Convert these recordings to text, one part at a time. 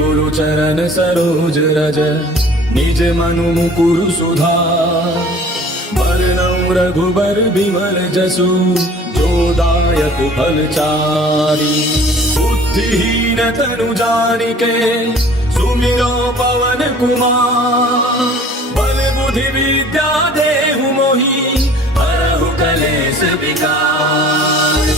गुरु चरण सरोज रज निज मनु मुकुरु सुधार। बरनउँ रघुबर बिमल जसु जो दायक फलचारी। बुद्धिहीन तनु जानिके सुमिरो पवन कुमार। बल बुद्धि विद्या देहु मोहि हरहु कलेश विकार।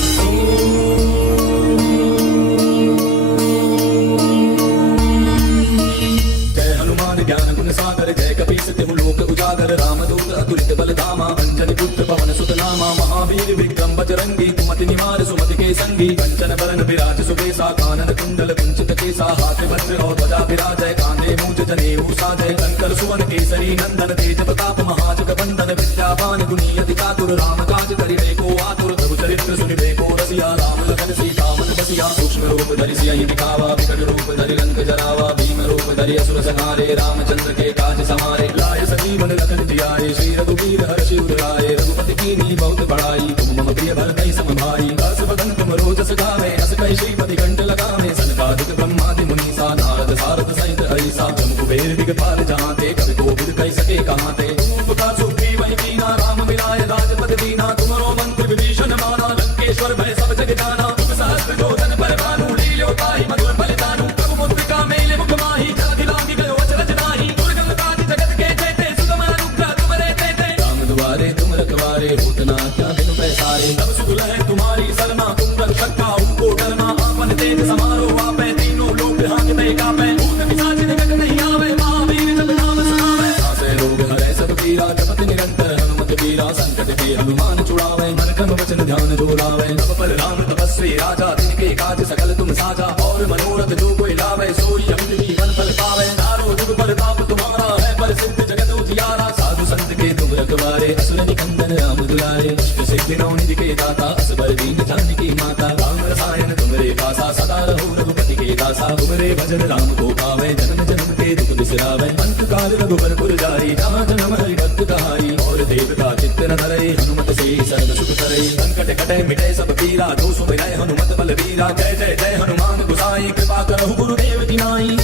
जय हनुमान ज्ञान गुण सागर जय कपीस तिहु लोक उजागर। रामदूत अतुलित बल धामा अंजनी पुत्र पवन सुत नामा। महावीर विक्रम बजरंगी कुमति निवार सुमति के संगी। कंचन बरन विराज सुबेसा कानन कुंडल कुंचित केसा। हाथ वज्र और ध्वजा विराजय कांधे मूंज जनेऊ साजय। कंकर सुवन केसरी नंदन तेज प्रताप महाजग बंदन। विद्यावान गुणी अति चातुर राम काज करिबे को आतुर। प्रभु चरित्र सुनिबे को रसिया राम लखन सीता मन बसिया। सूक्ष्म रूप धरि सियहि दिखावा विकट रूप धरि लंक जरावा। भीम रूप धरि असुर संहारे रामचंद्र के काज समारे। लाय सजीवन लखन जियाए श्री रघुवीर हर्षि उर लाए। रघुपति कीन्ही बहुत बड़ाई तुम मम प्रिय भरतहि सम भाई। दास बदन तुम रोजस गावे अस कहि श्रीपति कंठ लगावे। सनकादिक ब्रह्मादि मुनीसा नारद सारद सहित हरिसा। जम कुबेर दिगपाल जहांते कवि कोविद कहि सके कहाते। तुम का सुग्रीव वही कीना राम मिलाय राजपद दीना। तुमरो मंत्र विभीषण माना लंकेश्वर भय सब जग जाना। तुम सहस्त्र योजन पर भानु लील्यो ताहि मधुर फलितानु। प्रभु मुद्रिका मेले मुख माहि जलधि लांघि गयो अचरज नाहि। दुर्गम काज जगत के जेते सुगम अनुग्रह तुमरे तेते। राम दुआरे तुम रखवारे होत न क्या बिनु पैसारे। तब सुख लहै तुम्हारी शरणा तुम रक्षक काहू को डरना। आपन तेज समारो आपै तीनों लोक हांकते कापै। भूत पिशाच निकट नहीं आवे महावीर जब नाम सुनावे। नासै रोग हरै सब पीरा जपत निरंतर हनुमत वीरा। संकट के हनुमान छुड़ावे मन क्रम वचन ध्यान जो लावे। तब पर राम तपस्वी राजा तिनके काज सकल तुम साजा। और मनोरथ जो कोई लावे सोई अमित जीवन फल पावे। दारो जुग परताप तुम्हारा है प्रसिद्ध जगत उजियारा। साधु संत के तुम रखवारे असुर निकंदन राम दुलारे। अष्ट सिद्धि नौ निधि के दाता असबर दीन जानकी माता। राम रसायन तुमरे पासा सदा रहो रघुपति के दासा। तुमरे भजन राम को पावे जन्म जन्म के दुख बिसरावे। अंत काल रघुबर पुर जाई जहाँ जन्म हरि भक्त कहाई। और देवता चित्त न धरे हनुमत से सर्व सुख करे। संकट कटे मिटे सब पीरा जो सुमिरै हनुमत बलवीरा। जय जय जय हनुमान गोसाई कृपा करहु गुरुदेव की नाई।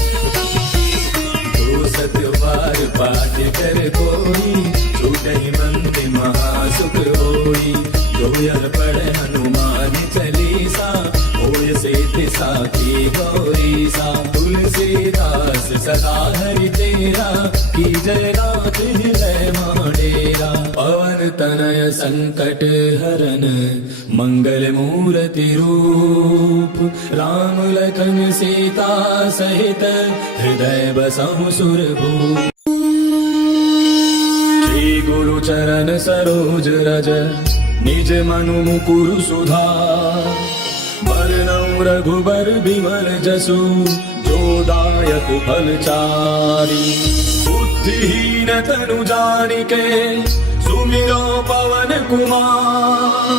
सत्य बार पाठ कर कोई छूटहि मंत्र महासुख होई। जो यह पढ़े हनुमान चालीसा होय सिद्धि साखी गौरीसा। तुलसीदास सदा हरि तेरा की जय रात हृदय माडेरा। पवन तनय संकट हरन मंगल मूर्ति रूप। राम लखन सीता सहित हृदय बसहु सुरभूप। श्री गुरु चरण सरोज रज निज मनु मुकुरु सुधार। बरनउँ रघुबर बिमल जसु जो दायक फलचारी। बुद्धिहीन तनु जानिके सुमिरो पवन कुमार।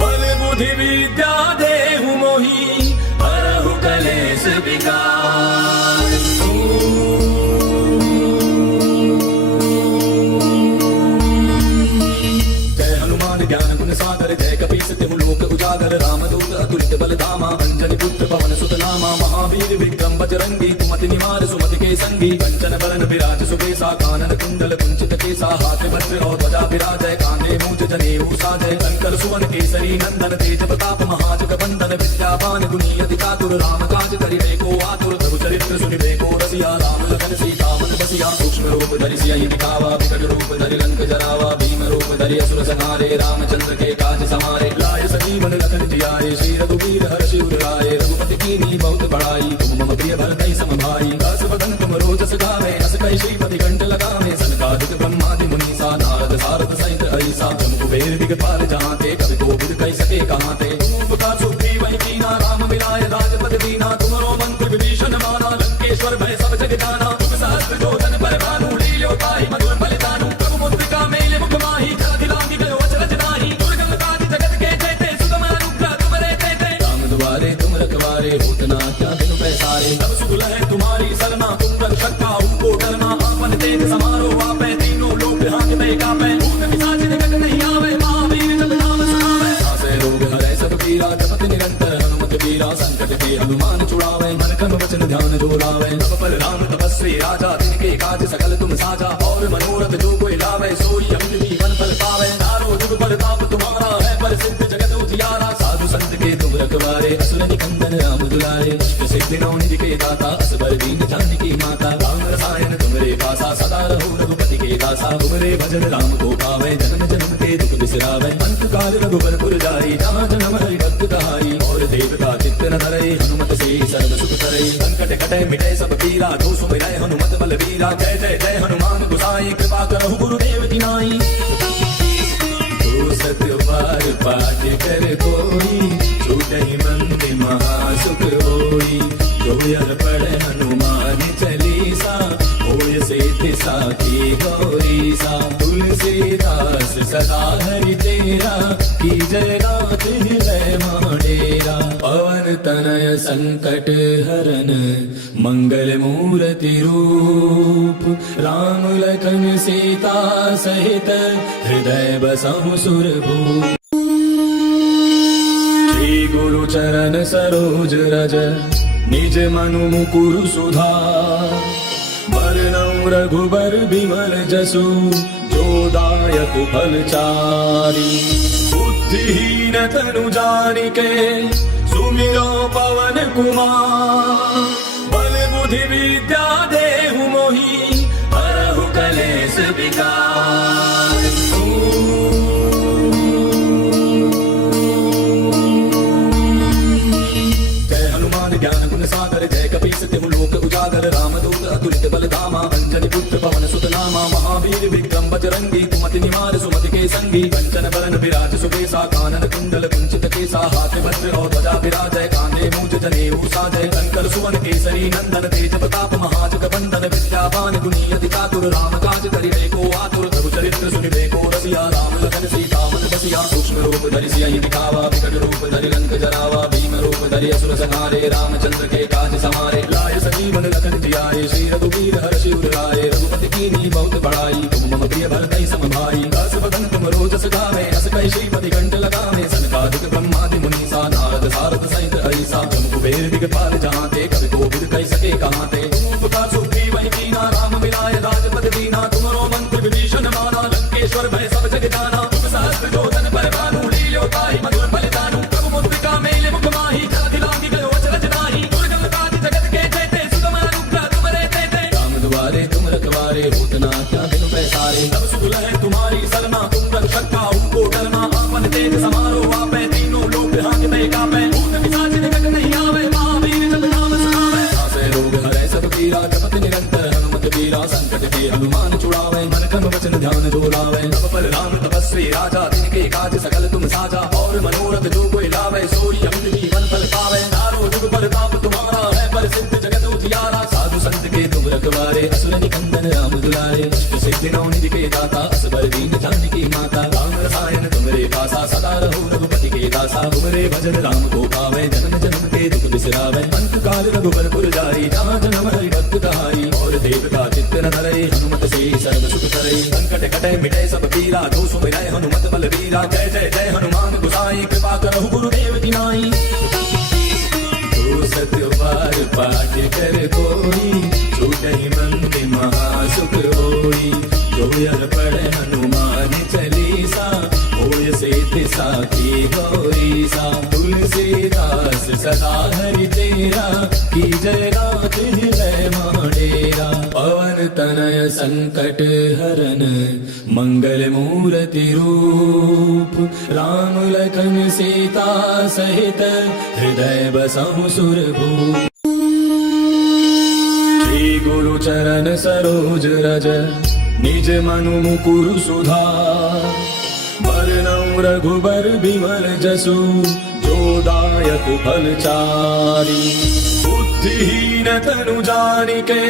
बल बुद्धि विद्या देहु मोहि हरहु कलेश विकार। जय हनुमान ज्ञान गुण सागर जय कपीस तिहु लोक उजागर। रामदूत अतुलित बल धामा अंजनी पुत्र पवन सुत नामा। महावीर विक्रम बजरंगी कुमति निवार सुमति के संगी। कंचन बरन विराज सुबेसा कानन कुंडल कुंचित केसा। हाथ वज्र और ध्वजा विराजय कांधे मूंज जनेऊ साजय। कंकर सुवन केसरी नंदन तेज प्रताप महाजग बंदन। विद्यावान गुणी अति चातुर राम काज करिबे को आतुर। प्रभु चरित्र सुनिबे को रसिया राम लखन सीता मन बसिया। सूक्ष्म रूप धरि सियहि दिखावा विकट रूप धरि लंक जरावा। भीम रूप धरि असुर संहारे रामचंद्र के काज समारे। लाय सजीवन लखन जियाए श्री रघुवीर हर्षि उर लाए। रघुपति कीन्ही बहुत बड़ाई तुम मम प्रिय भरतहि सम भाई। दास बदन तुम रोजस गावे अस कहि श्रीपति कंठ लगावे। सनकादिक ब्रह्मादि मुनीसा नारद सारद सहित हरिसा। जम कुबेर दिगपाल जहांते कवि कोविद कहि सके कहाते। तुम का सुग्रीव वही कीना राम मिलाय राजपद दीना। तुमरो मंत्र विभीषण माना लंकेश्वर भय सब जग जाना। तुम सहस्त्र योजन पर भानु लील्यो ताहि मधुर फलितानु। प्रभु मुद्रिका मेले मुख माहि जलधि लांघि गयो अचरज नाहि। दुर्गम काज जगत के जेते सुगम अनुग्रह तुमरे तेते। राम दुआरे तुम रखवारे होत न क्या बिनु पैसारे। तब सुख लहै तुम्हारी शरणा तुम रक्षक काहू को डरना। आपन तेज समारो आपै तीनों लोक हांकते कापै। भूत पिशाच निकट नहीं आवे महावीर जब नाम सुनावे। नासै रोग हरै सब पीरा जपत निरंतर हनुमत वीरा। संकट के हनुमान छुड़ावे मन क्रम वचन ध्यान जो लावे। और मनोरथ जो कोई लावे सोई अमित जीवन फल पावे। चारों जुग प्रताप तुम्हारा है प्रसिद्ध जगत उजियारा। साधु संत के तुम रखवारे असुर निकंदन राम दुलारे। अष्ट सिद्धि नौ निधि के दाता असबर दीन जानकी माता। राम रसायन तुमरे पासा सदा रहो रघुपति के दासा। तुमरे भजन राम को पावे जन्म जन्म के दुख बिसरावे। अंत काल रघुबर पुर जाई जहाँ जन्म हरि भक्त कहाई। और देवता चित्त न धरे हनुमत से सर्व सुख करे। संकट कटे मिटे सब पीरा जो सुमिरै हनुमत बल वीरा। जय जय जय हनुमान गोसाई कृपा करहु गुरुदेव की नाई। सत्य बार पाठ कर कोई छूटहि मंत्र महासुख होई। जो यह पढ़े हनुमान चालीसा होय सिद्धि साखी गौरीसा। तुलसीदास सदा हरि तेरा की जय नाथ हृदय माडेरा। पवन तनय संकट हरन मंगल मूर्ति रूप। राम लखन सीता सहित हृदय बसहु सुरभूप। श्री गुरु चरण सरोज रज निज मनु मुकुरु सुधार। वरनौ रघुबर बिमल जसु जो दायक फलचारी। बुद्धिहीन तनु जानिके सुमिरो पवन कुमार। बल बुद्धि विद्या देहु मोहि हरहु कलेश विकार। जय हनुमान ज्ञान गुण सागर जय कपीस तिहु लोक उजागर। रामदूत अतुलित बल धामा अंजनी पुत्र पवन सुत नामा। महावीर विक्रम बजरंगी कुमति निवार सुमति के संगी। कंचन बरन विराज सुबेसा कानन कुंडल कुंचित केसा। हाथ वज्र और ध्वजा विराजय कांधे मूंज जनेऊ साजय। शंकर सुवन केसरी नंदन तेज प्रताप महाजग बंदन। विद्यावान गुणी अति चातुर राम काज करिबे को आतुर। प्रभु चरित्र सुनिबे को रसिया राम लखन सीता मन बसिया। सूक्ष्म रूप धरि सियहि दिखावा विकट रूप धरि लंक जरावा। भीम रूप धरि असुर संहारे रामचंद्र के काज समारे। लाय सजीवन लखन जियाए श्री रघुवीर हर्षि उर लाए। रघुपति कीन्ही बहुत बड़ाई तुम मम प्रिय भरतहि सम भाई। दस बदन तुम रोजस गावे अस कहि श्रीपति कंठ लगावे। सनकादिक ब्रह्मादि मुनीसा नारद सारद सहित अहिसा। जम कुबेर दिगपाल जहाँ ते कवि कोविद कहि सके कहाँ ते। तुम सुग्रीव कीना राम मिलाय राजपद दीना। तुमरो मंत्र विभीषण माना लंकेश्वर भय सब जग जाना। तुम सहस्त्र जोधन पर भानु लील्यो ताहि मधुर बलिदानु। प्रभु मुद्रिका मेले मुख माहि जल दिलांगी गयो अचरज नाही। दुर्गम काज जगत के जेते सुगम अनुग्रह तुमरे तेते। राम दुआरे तुम रखवारे होत न क्या बिनु पैसारे। सब सुख लहै तुम्हारी सरना तुम रक्षक काहू को डरना। आपन तेज समारो आपै तीनों लोक हांकते कापै। भूत पिशाच निकट नहीं आवे महावीर जब नाम सुनावे। नासै रोग हरै सब पीरा जपत निरंतर हनुमत वीरा। संकट के हनुमान छुड़ावे मन क्रम वचन ध्यान जो लावे। सब पर राम तपस्वी राजा तिनके काज सकल तुम साजा। और मनोरथ जो कोई लावे सोई अमित जीवन फल पावे। चारों जुग प्रताप तुम्हारा है प्रसिद्ध जगत उजियारा। साधु संत के तुम रखवारे असुर निकंदन राम दुलारे। अष्ट सिद्धि नौ निधि के दाता असबर दीन जानकी माता। राम रसायन तुमरे पासा सदा रहो रघुपति के दासा। तुमरे भजन राम को पावे जन्म जन्म के दुख बिसरावे। अंत काल रघुबर पुर जाई जहाँ जन्म हरि भक्त कहाई। और देवता चित्त न धरे हनुमत से सर्व सुख करे। संकट कटे मिटे सब पीरा जो सुमिरै हनुमत बल वीरा। जय जय जय हनुमान गोसाई कृपा करहु गुरुदेव की नाई। सत्य बार पाठ कर कोई छूटहि मंत्र महासुख होई। जो यह पढ़े हनुमान चालीसा होय सिद्धि साखी गौरीसा। तुलसीदास सदा हरि तेरा की जय नाथ हृदय माडेरा। पवन तनय संकट हरन मंगल मूर्ति रूप। राम लखन सीता सहित हृदय बसहु सुरभूप। श्री गुरु चरण सरोज रज निज मनु मुकुरु सुधार। वरनौ रघुबर बिमल जसु जो दायक फलचारी। बुद्धिहीन तनु जानिके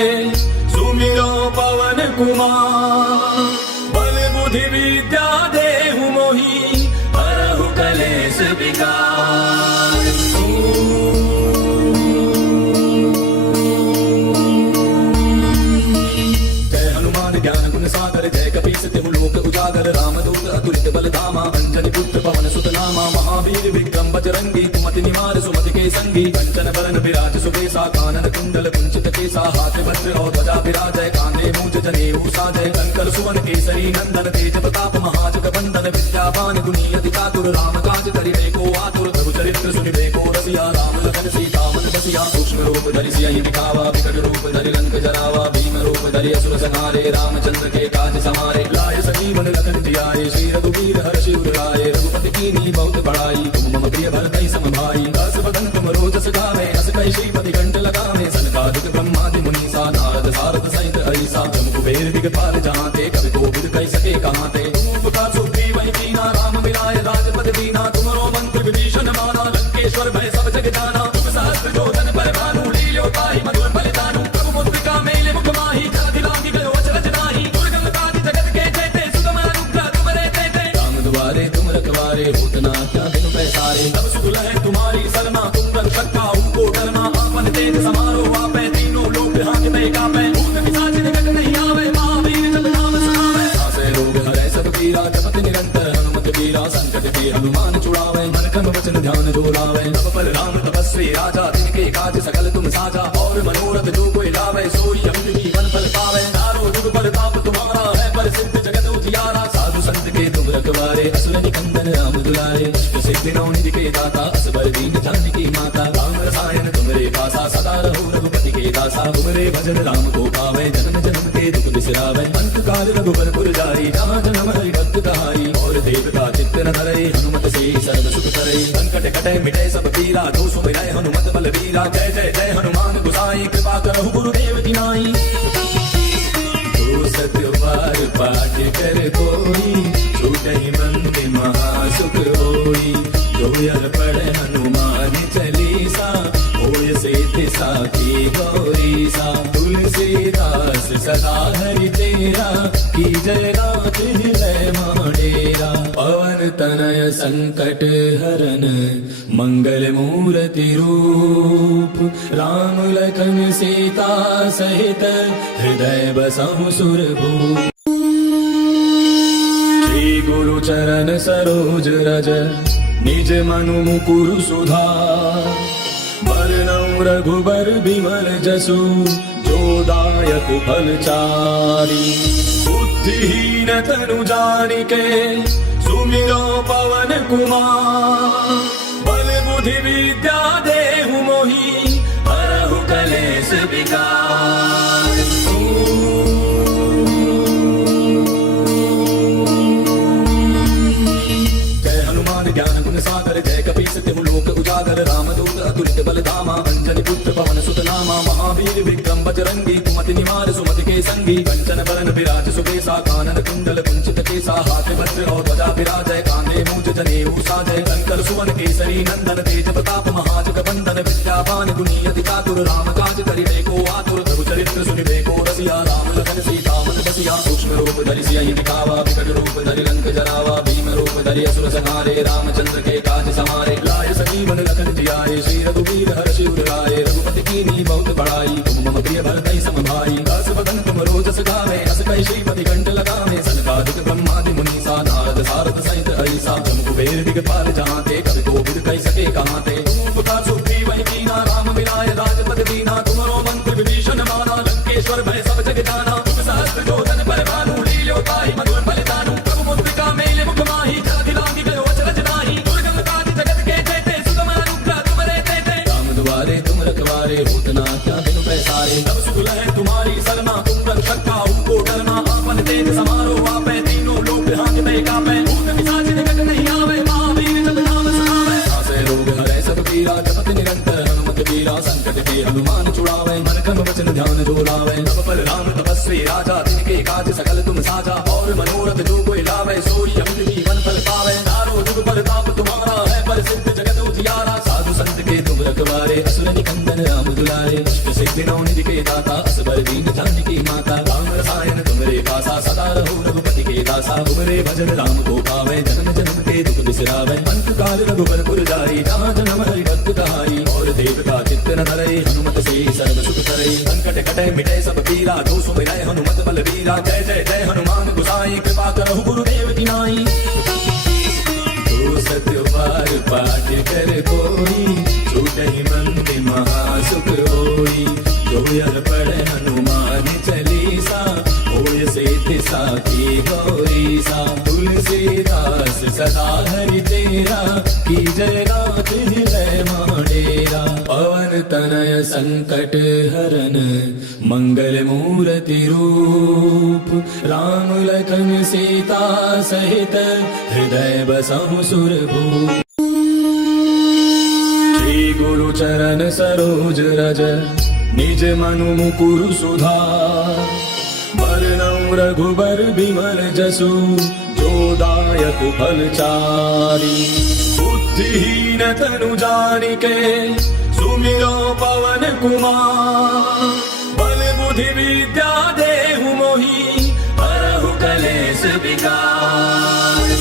सुमिरो पवन कुमार। बल बुद्धि विद्या देहु मोहि हरहु कलेश विकार। जय हनुमान ज्ञान गुण सागर जय कपीस तिहु लोक उजागर। रामदूत अतुलित बल धामा अंजनी पुत्र पवन सुत नामा। महावीर विक्रम बजरंगी कुमति सुमति निवार सुमति के संगी कंचन बरन विराज सुबेसा कानन कुंडल कुंचित केसा हाथ वज्र और ध्वजा विराजय कांधे मूज जनेऊ साजय कंकर सुवन केसरी नंदन तेज प्रताप महाजग बंदन विद्यावान गुणी अति चातुर राम काज करिबे को आतुर प्रभु चरित्र सुनिबे को रसिया राम लखन सीता मन बसिया सूक्ष्म रूप धरि सियहि दिखावा विकट रूप धरि लंक जरावा भीम रूप धरि असुर संहारे रामचंद्र के काज समारे लाय सजीवन लखन जियाए श्री रघुवीर हर्षि उर लाए रघुपति कीन्ही बहुत बड़ाई तुम मम प्रिय भरतहि सम भाई दस बदन तुम रोजस गावे अस कहि श्रीपति कंठ लगावे सनकादिक ब्रह्मादि मुनीसा नारद सारद सहित हरिसा जम कुबेर दिगपाल जहाँ ते कवि कोविद कहि सके कहाँ ते तुम उपकार सुग्रीव वही कीना राम मिलाए राजपद दीना तुमरो मंत्र विभीषण माना लंकेश्वर भय सब जग जाना तुम सहस्त्र जोधन पर भानु लील्यो ताहि मधुर बलिदानु प्रभु मुद्रिका मेले मुख माही जलधि लांघि गयो अचरज नाही दुर्गम काज जगत के जेते सुगम अनुग्रह तुमरे तेते राम दुआरे तुम रखवारे होत न क्या बिनु पैसारे तब सुख लहै तुम्हारी सरना तुम रक्षक काहू को डरना आपन तेज समारो आपै तीनों लोक हांकते कापै भूत पिशाच निकट नहीं आवे महावीर जब नाम सुनावे आसे रोग हरै सब पीरा जपत निरंतर हनुमत वीरा संकट के हनुमान छुड़ावे मन क्रम वचन ध्यान जो लावे तब पर राम तपस्वी राजा तिनके काज सकल तुम साजा और मनोरथ जो कोई लावे सोई अमित जीवन फल पावे तारो जुग परताप तुम्हारा है प्रसिद्ध जगत उजियारा साधु संत के तुम रखवारे असुर निकंदन राम दुलारे अष्ट सिद्धि नौ निधि के दाता असबर दीन जानकी माता राम रसायन तुमरे पासा सदा रहो रघुपति के दासा तुमरे भजन राम को पावे जन्म जन्म के दुख बिसरावे अंत काल रघुबर पुर जाई जहाँ जन्म हरि भक्त कहाई और देवता चित्त न धरे हनुमत से सर्व सुख करे संकट कटे मिटे सब पीरा जो सुमिरै हनुमत बल वीरा जय जय जय हनुमान गुसाई कृपा करहु गुरुदेव की नाई तो सत्य पाठ कर कोई छूटहि मंद महासुख होई जो यह पढ़े हनुमान चालीसा होय सिद्धि साखी गौरी सा तुलसीदास सदा हरि तेरा की जय रात हृदय माडेरा पवन तनय संकट हरन मंगल मूर्ति रूप राम लखन सीता सहित हृदय बसहु सुरभूप श्री गुरु चरण सरोज रज निज मनु मुकुरु सुधार बरनउँ रघुबर बिमल जसु जो दायक फलचारी बुद्धिहीन तनु जानिके सुमिरो पवन कुमार बल बुद्धि विद्या देहु मोहि हरहु कलेश विकार ज्ञान गुण सागर जय कपीस तिहु लोक उजागर रामदूत अतुलित बल धामा अंजनी पुत्र पवन सुत नामा महावीर विक्रम बजरंगी कुमति निवार सुमति के संगी कंचन बरन विराज सुबेसा कानन कुंडल कुंचित केसा हाथ वज्र और ध्वजा विराजय कांधे मूज जनेऊ साजय कंकर सुवन केसरी नंदन तेज प्रताप महाजग बंदन विद्यावान गुणी अति चातुर राम काज करिबे को आतुर प्रभु चरित्र सुनिबे को रसिया राम लखन सीता मन बसिया सूक्ष्म रूप धरि सियहि दिखावा विकट रूप धरि लंक जरावा भीम रूप धरि असुर संहारे रामचंद्र के काज समारे लाय सजीवन लखन जियाए श्री रघुवीर हर्षि उर लाए रघुपति कीन्ही बहुत बड़ाई तुम मम प्रिय भरतहि सम भाई दस बदन तुम रोजस गावे अस कहि श्रीपति कंठ लगावे सनकादिक ब्रह्मादि मुनीसा नारद सारद सहित हरिसा जम कुबेर दिगपाल जहाँ ते कवि कोविद कहि सके कहाँ ते तुम उपकार सुग्रीव वही कीना राम मिलाए राजपद दीना तुमरो मंत्र विभीषण माना लंकेश्वर भय सब जग जाना तुम सहस्त्र जोधन पर भानु लील्यो ताहि मधुर बलिदानु प्रभु मुद्रिका मेले मुख माही जलधि लांघि गयो अचरज नाही दुर्गम काज जगत के जेते सुगम अनुग्रह तुमरे तेते राम दुआरे तुम रखवारे होत न क्या बिनु पैसारे तब सुख लहै तुम्हारी सरना तुम रक्षक काहू को डरना आपन तेज समारो आपै तीनों लोक हांकते कापै भूत पिशाच निकट नहीं आवे महावीर जब नाम सुनावे आसे रोग हरै सब पीरा जपत निरंतर हनुमत वीरा संकट के हनुमान छुड़ावे मन क्रम वचन ध्यान जो लावे तब पर राम तपस्वी राजा तिनके काज सकल तुम साजा और मनोरथ जो कोई लावे सोई अमित जीवन फल पावे तारो जुग परताप तुम्हारा है प्रसिद्ध जगत उजियारा साधु संत के तुम रखवारे असुर निकंदन राम दुलारे अष्ट सिद्धि नौ निधि के दाता असबर दीन जानकी माता राम रसायन तुमरे पासा सदा रहो रघुपति के दासा तुमरे भजन राम को पावे जन्म जन्म के दुख बिसरावे अंत काल रघुबर पुर जाई जहाँ जन्म हरि भक्त कहाई और देवता चित्त न धरे हनुमत से सर्व सुख करे संकट कटे मिटे सब पीरा जो सुमिरै हनुमत बल वीरा जय जय जय हनुमान गुसाई कृपा करहु गुरुदेव की नाई तो सत्य पाठ कर कोई पढ़े हनुमान चालीसा होय सिद्धि साखी गौरी सा तुलसीदास सदा हरि तेरा की जय गात हृदय माडेरा पवन तनय संकट हरन मंगल मूर्ति रूप राम लखन सीता सहित हृदय बसहु सुरभूप श्री गुरु चरण सरोज रज निज मनु मुकुरु सुधार बरनउँ रघुबर बिमल जसु जो दायक फलचारी बुद्धिहीन तनु जानिके सुमिरो पवन कुमार बल बुद्धि विद्या देहु मोहि हरहु कलेश विकार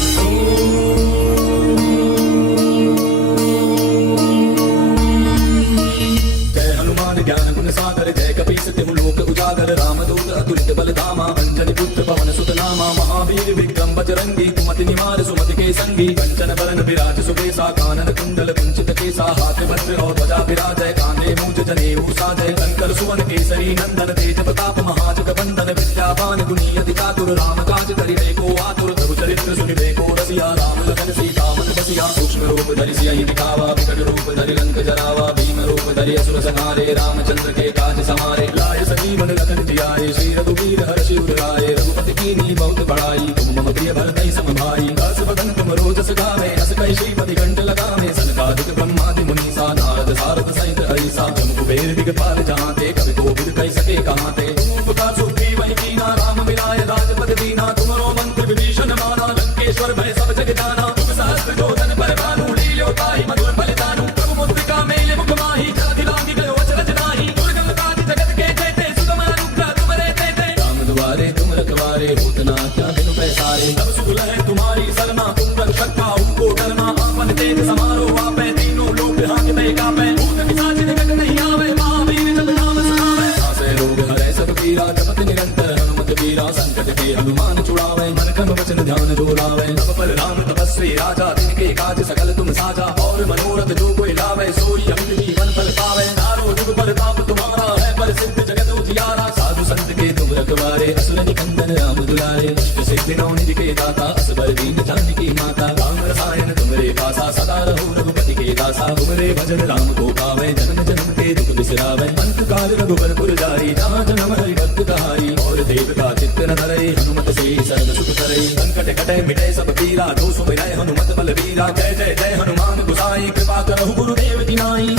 ज्ञान गुण सागर जय कपीस तिहु लोक उजागर रामदूत अतुलित बल धामा अंजनी पुत्र पवन सुत नामा महावीर विक्रम बजरंगी कुमति निवार सुमति के संगी कंचन बरन विराज सुबेसा कानन कुंडल कुंचित केसा हाथ वज्र और ध्वजा विराजय कांधे मूंज जनेऊ साजय शंकर सुवन केसरी नंदन तेज प्रताप महाजग बंदन विद्यावान गुणी अति चातुर राम काज करिबे को आतुर प्रभु चरित्र सुनिबे को रसिया राम लखन सीता मन बसिया सूक्ष्म रूप धरि सियहि दिखावा विकट रूप धरि लंक जरावा भीम रूप धरि असुर संहारे रामचंद्र के काज समारे लाय संजीवन लखन जियाए श्री रघुवीर हर्षि उर लाए रघुपति कीन्ही बहुत बड़ाई तुम मम प्रिय भरतहि सम भाई दास बदन तुम रोजस गावे अस कहि श्रीपति कंठ लगावे सनकादिक ब्रह्मादि मुनीसा नारद सारद सहित हरिसा जम कुबेर दिगपाल जहांते कवि कोविद कहि सके कहांते तुम का सुग्रीव वही कीना राम मिलाय राजपद दीना तुमरो मंत्र विभीषण माना लंकेश्वर भय सब जग जाना तुम सहस्त्र जोधन पर भानु लील्यो ताहि मधुर फलितानु प्रभु मुद्रिका मेले मुख माहि जलधि लांघि गयो अचरज नाहि दुर्गम काज जगत के जेते सुगम अनुग्रह तुमरे तेते राम दुआरे तुम रखवारे होत न क्या बिनु पैसारे तब सुख लहै तुम्हारी सरना तुम रक्षक काहू को डरना आपन तेज समारो आपै तीनों लोक हांकते कापै भूत पिशाच निकट नहीं आवे महावीर जब नाम सुनावे आसे रोग हरै सब पीरा जपत निरंतर हनुमत वीरा संकट के हनुमान छुड़ावे मन क्रम वचन ध्यान जो लावे तब पर राम तपस्वी राजा तिनके काज सकल तुम साजा और मनोरथ जो कोई लावे सोई अमित जीवन फल पावे तारो जुग प्रताप तुम्हारा है पर सिद्ध जगत उजियारा साधु संत के तुम रखवारे असुर निकंदन राम दुलारे अष्ट सिद्धि नौ निधि के दाता असबर दीन जानकी माता राम रसायन तुमरे पासा सदा रहो रघुपति के दासा तुमरे भजन राम को पावे जन्म जन्म के दुख बिसरावे अंत काल रघुबर पुर जाई जहाँ जन्म हरि भक्त कहाई और देव का चित्त न धरे हनुमत से सर्व सुख करे संकट कटे मिटे सब पीरा जो सुमिरै हनुमत बल वीरा जय जय जय हनुमान गोसाई कृपा करहु गुरुदेव की नाई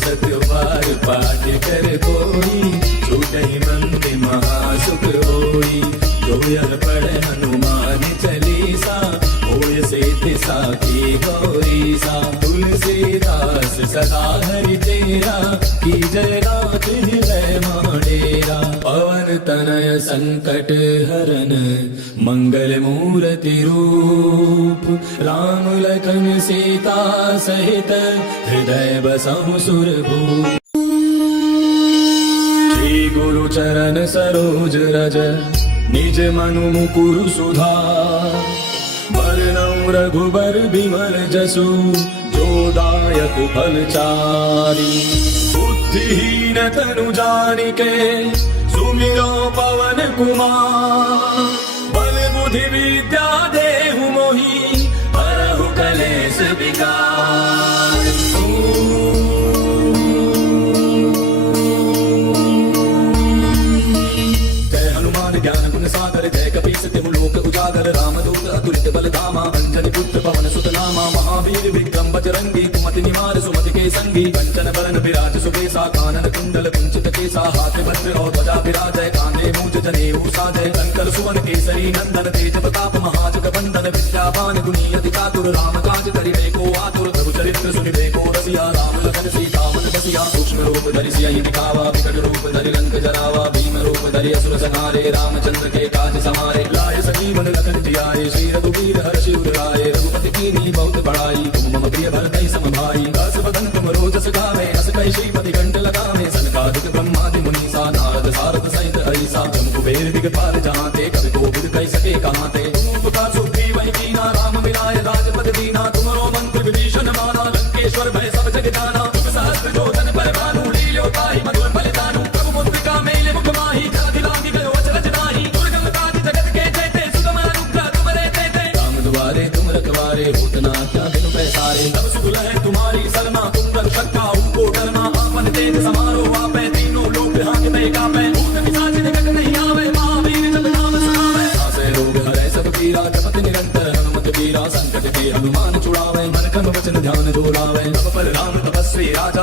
सत्य बार पाठ कर कोई छूटहि मंद महासुख होई जो यह पढ़े हनुमान चालीसा होय सिद्धि साखी गौरी सा तुलसीदास सदा हरि तेरा की जय गात हृदय माडेरा पवन तनय संकट हरन मंगल मूर्ति रूप राम लखन सीता सहित हृदय बसहु सुरभूप श्री गुरु चरण सरोज रज निज मनु मुकुरु सुधार बरनउँ रघुबर बिमल जसु जो दायक फलचारी बुद्धिहीन तनु जानिके सुमिरो पवन कुमार बल बुद्धि विद्या देहु मोहि हरहु कलेश विकार जय हनुमान ज्ञान गुण सागर जय कपीस तिहु लोक उजागर रामदूत अतुलित बल धामा अंजनी पुत्र पवन सुत नामा महावीर विक्रम बजरंगी कुमति निवार सुमति के संगी कंचन बरन विराज सुबेसा कानन कुंडल कुंचित केसा हाथ वज्र और ध्वजा विराजय कांधे मूंज जनेऊ साजय शंकर सुवन केसरी नंदन तेज प्रताप महाजग बंदन विद्यावान गुणी अति चातुर राम काज करिबे को आतुर प्रभु चरित्र सुनिबे को रसिया राम लखन सीता मन बसिया सूक्ष्म रूप धरि सियहि दिखावा विकट रूप धरि लंक जरावा भीम रूप धरि असुर संहारे रामचंद्र के काज समारे लाय संजीवन लखन जियाए श्री रघुवीर हर्षि उर लाए रघुपति कीन्ही बहुत बड़ाई तुम मम प्रिय भरतहि सम भाई दास बदन तुम रोजस गावे अस कहि श्रीपति कंठ लगावे सनकादिक ब्रह्मादि मुनीसा नारद सारद सहित हरिसा जम कुबेर दिगपाल जहांते कवि कोविद कहि सके कहांते तुम का सुग्रीव वही कीना राम मिलाय राजपद दीना तुमरो मंत्र विभीषण माना लंकेश्वर भय सब जग जाना तुम सहस्त्र जोधन पर भानु लील्यो ताहि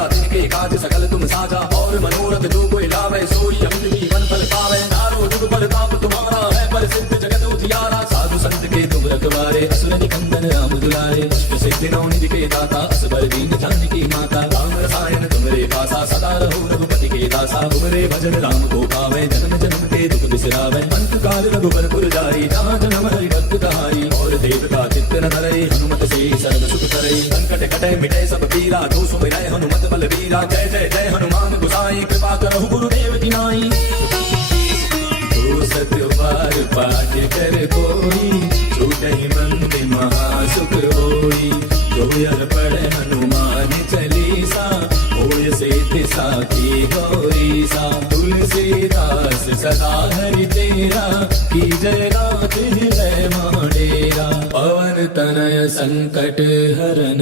राजा तिनके काज सकल तुम साजा और मनोरथ जो कोई लावे सोई अमित जीवन फल पावे चारों जुग प्रताप तुम्हारा है प्रसिद्ध जगत उजियारा साधु संत के तुम रखवारे असुर निकंदन राम दुलारे अष्ट सिद्धि नौ निधि के दाता असबर दीन जानकी माता राम रसायन तुमरे पासा सदा रहो रघुपति के दासा तुमरे भजन राम को पावे जन्म जन्म के दुख बिसरावे अंत काल रघुबर पुर जाई जहाँ जन्म हरि भक्त कहाई और देवता चित्त न धरई हनुमत से सर्व सुख करई संकट कटे मिटे सब पीरा जो सुमिरै हनुमत बल वीरा जय जय जय हनुमान गोसाई कृपा करहु गुरुदेव की नाई सत्य बार पाठ कर कोई छूटहि मंद महासुख होई जो यह पढ़े हनुमान चालीसा होय सिद्धि साखी गौरीसा तुलसीदास सदा हरि तेरा की जय नाथ हृदय माडेरा पवन तनय संकट हरन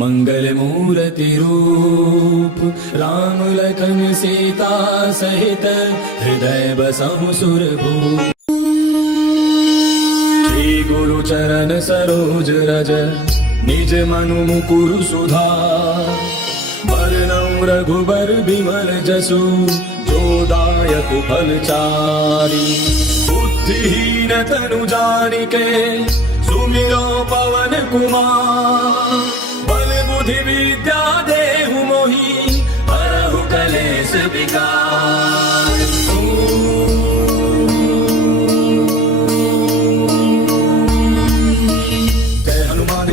मंगल मूर्ति रूप राम लखन सीता सहित हृदय बसहु सुरभूप श्री गुरु चरण सरोज रज निज मनु मुकुरु सुधार बरनउँ रघुबर बिमल जसु जो दायक फलचारी बुद्धिहीन तनु जानिके सुमिरो पवन कुमार बल बुद्धि विद्या देहु मोहि हरहु कलेश विकार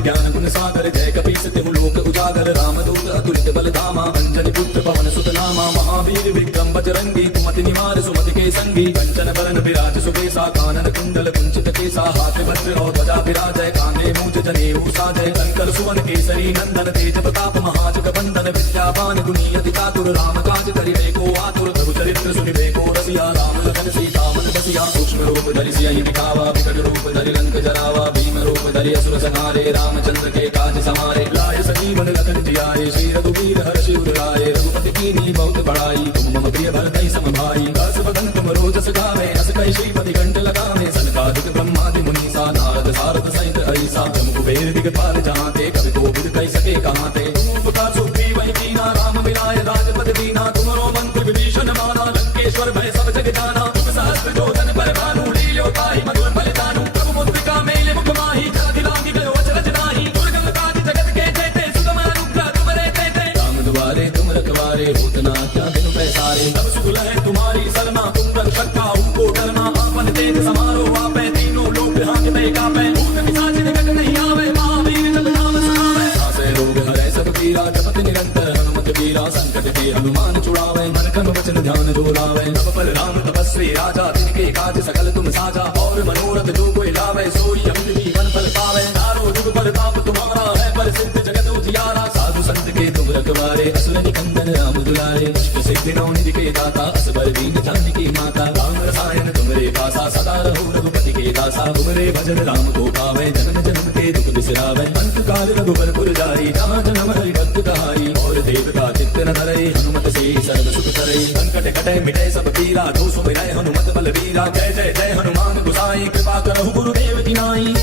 ज्ञान गुण सागर जय कपीस तिहु लोक उजागर रामदूत अतुलित बल धामा अंजनी पुत्र पवन सुत नामा महावीर विक्रम बजरंगी कुमति निवार सुमति के संगी कंचन बरन विराज सुबेसा कानन कुंडल कुंचित केसा हाथ वज्र और ध्वजा विराजय कांधे मूंज जनेऊ साजय शंकर सुवन केसरी नंदन तेज प्रताप महाजग बंदन विद्यावान गुणी अति चातुर राम काज करिबे को आतुर प्रभु चरित्र सुनिबे को रसिया राम लखन सीता मन बसिया सूक्ष्म रूप धरि सियहि दिखावा विकट रूप धरि लंक जरावा भीम रूप धरि असुर संहारे रामचंद्र के काज समारे लाय सजीवन लखन जियाए श्री रघुवीर हर्षि उर लाए रघुपति कीन्ही बहुत बड़ाई तुम मम प्रिय भरतहि सम भाई दस बदन तुम रोजस गावे हस कहि श्रीपति कंठ लगावे सनकादिक ब्रह्मादि मुनीसा नारद सारद सहित ऐसा ब्रह्म कुबेर दिगपाल जहाते कवि कोविद कहि सके कहाते तुम उपकार सुग्रीव कीना राम मिलाय राजपद दीना तुमरो मंत्र विभीषण माना लंकेश्वर भय सब जग जाना तुम सहस्त्र जोधन पर भानु लील्यो ताहि मधुर फल जानू प्रभु मुद्रिका मेले मुख माहि जगति लांघि गयो अचरज नाहि दुर्गम काज जगत के जेते सुगम अनुग्रह तुमरे तेते राम दुआरे तुम रखवारे होत न क्या बिनु पैसारे सब सुख लहै तुम्हारी सरना तुम रक्षक काहू को डरना आपन तेज समारो आपै तीनों लोक हांकते कापै भूत पिशाच निकट नहीं आवे महावीर जब नाम सुनावे नासै रोग हरै सब पीरा जपत निरंतर हनुमत वीरा संकट के हनुमान छुड़ावे मन क्रम वचन ध्यान जो लावे सब पर राम तपस्वी राजा तिनके काज सकल तुम साजा और मनोरथ जो कोई लावे सोई अमित जीवन फल पावे चारों जुग प्रताप तुम्हारा है प्रसिद्ध जगत उजियारा साधु संत के तुम रखवारे असुर निकंदन राम दुलारे अष्ट सिद्धि नौ निधि के दाता असबर दीन जानकी माता राम रसायन तुमरे पासा सदा रहो रघुपति के दासा तुमरे भजन राम को पावे जन्म जन्म के दुख बिसरावे अंत काल रघुबर पुर जाई जहाँ जन्म हरि भक्त कहाई और देवता चित्त न धरई हनुमत से सर्व सुख करई संकट कटे मिटे सब पीरा जो सुमिरै हनुमत बल वीरा जय जय जय हनुमान गोसाई कृपा करहु गुरुदेव की नाई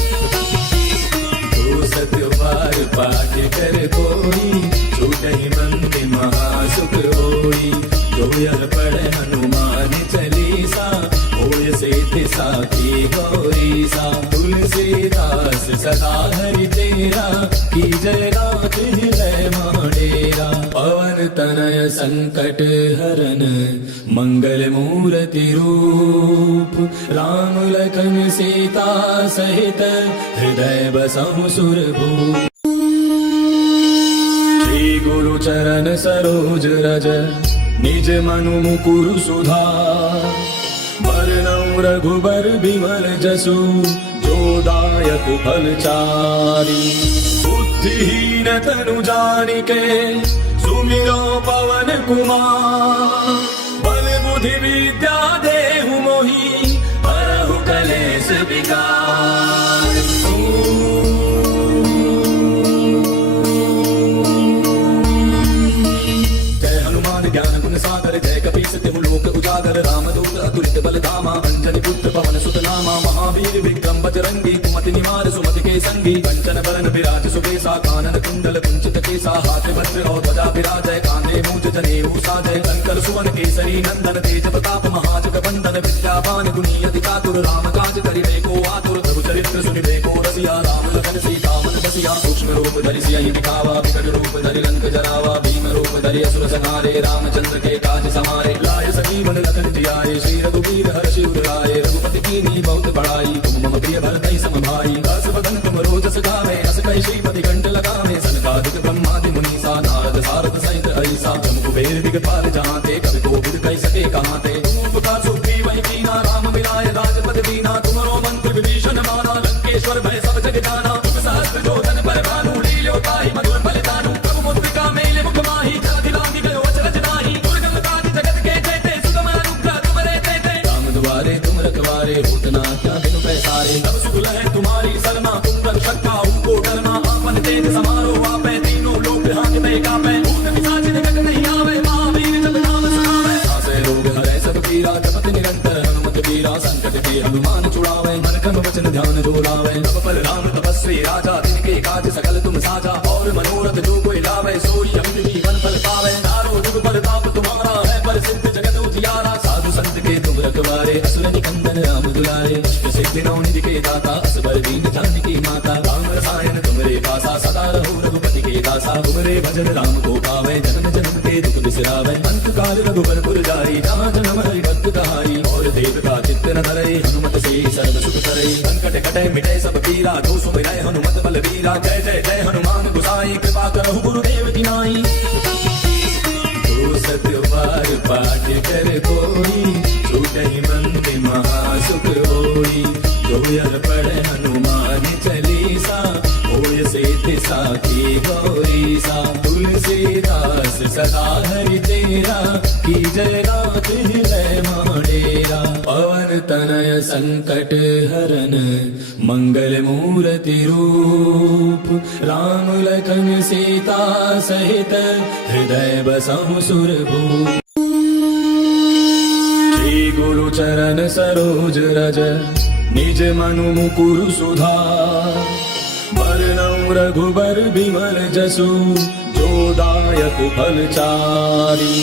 सत्य बार पाठ कर कोई छूटहि मंद महासुख होई जो यह पढ़े हनुमान चालीसा होय सिद्धि साखी गौरीसा तुलसीदास सदा हरि तेरा की जय नाथ हृदय माडेरा पवन तनय संकट हरन मंगल मूर्ति रूप राम लखन सीता सहित हृदय बसहु सुरभूप श्री गुरु चरण सरोज रज निज मनु मुकुरु सुधार बरनउँ रघुबर बिमल जसु जो दायक फलचारी बुद्धिहीन तनु जानिके सुमिरो पवन कुमार बल बुद्धि विद्या देहु मोहि हरहु कलेश विकार ज्ञान गुण सागर जय कपीस तिहु लोक उजागर रामदूत अतुलित बल धामा अंजनी पुत्र पवन सुत नामा महावीर विक्रम बजरंगी कुमति निवार सुमति के संगी कंचन बरन विराज सुबेसा कानन कुंडल कुंचित केसा हाथ वज्र और ध्वजा विराजय कांधे मूज जनेऊ साजय कंकर सुवन केसरी नंदन तेज प्रताप महाजग बंदन विद्यावान गुणी अति चातुर राम काज करिबे को आतुर प्रभु चरित्र सुनिबे को रसिया राम लखन सीता मन बसिया सूक्ष्म रूप धरि सियहि दिखावा विकट रूप धरि लंक जरावा भीम रूप धरि असुर संहारे रामचंद्र के काज समारे लाय सजीवन लखन जियाए श्री रघुवीर हर्षि उर लाए रघुपति कीन्ही बहुत बड़ाई तुम मम प्रिय भरतहि सम भाई दास बदन तुम रोजस गावे अस कहि श्रीपति कंठ लगावे सनकादिक ब्रह्मादि मुनीसा नारद सारद सहित ऐसा जम कुबेर दिगपाल जहाँ ते कवि कोविद कहि सके कहाँ ते तुम उपकार सुग्रीव वही कीना राम मिलाए राजपद दीना तुमरो मंत्र विभीषण माना लंकेश्वर भय सब जग जाना तुम सहस्त्र जोधन पर भानु लील्यो ताहि मधुर बलिदानु प्रभु मुद्रिका मेले मुख माहि जलधि लांघि गयो अचरज नाहि दुर्गम काज जगत के जेते सुगम अनुग्रह तुम रहते थे राम द्वारे तुम रखवारे होत न क्या बिनु पैसारे तब सुख लहै तुम्हारी शरणा तुम रक्षक काहू को डरना आपन तेज समारो आपै तीनों लोक हांकते कापै भूत पिशाच निकट नहीं आवे महावीर जब नाम सुनावे नासै रोग हरै सब पीरा जपत निरंतर हनुमत वीरा संकट के हनुमान छुड़ावे मन क्रम वचन ध्यान जो लावे तब पर राम तपस्वी राजा तिनके काज सकल तुम साजा और मनोरथ जो कोई लावे सोई अमित जीवन फल पावे तारो जुग प्रताप तुम्हारा है प्रसिद्ध जगत उजियारा साधु संत के तुम रखवारे असुर निकंदन राम दुलारे अष्ट सिद्धि नौ निधि के दाता असबर दीन जानकी माता राम रसायन तुमरे पासा सदा रहो रघुपति के दासा तुमरे भजन राम को पावे जन्म जन्म के दुख बिसरावे अंत काल रघुबर पुर जाई जहाँ जन्म हरि भक्त कहाई और देव का चित्त न धरे हनुमत से सर्व सुख करे संकट कटे मिटे सब पीरा जो सुमिरै हनुमत बल वीरा जय जय जय हनुमान गुसाई कृपा करहु गुरुदेव की नाई तो सत्य बार पाठ कर कोई छूटहि मंत्र महासुख होई जो यह पढ़े हनुमान चालीसा होय सिद्धि साखी गौरी सा तुलसीदास सदा हरि तेरा की जय रात हृदय माडेरा पवन तनय संकट हरन मंगल मूर्ति रूप राम लखन सीता सहित हृदय बसहु सुरभूप श्री गुरु चरण सरोज रज निज मनु मुकुरु सुधार वरनौ रघुबर बिमल जसु जो दायक फलचारी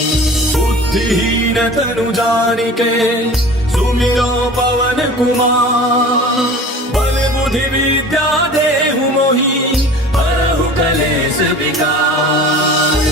बुद्धिहीन तनु जानिके सुमिरो पवन कुमार बल बुद्धि विद्या देहु मोहि हरहु कलेश विकार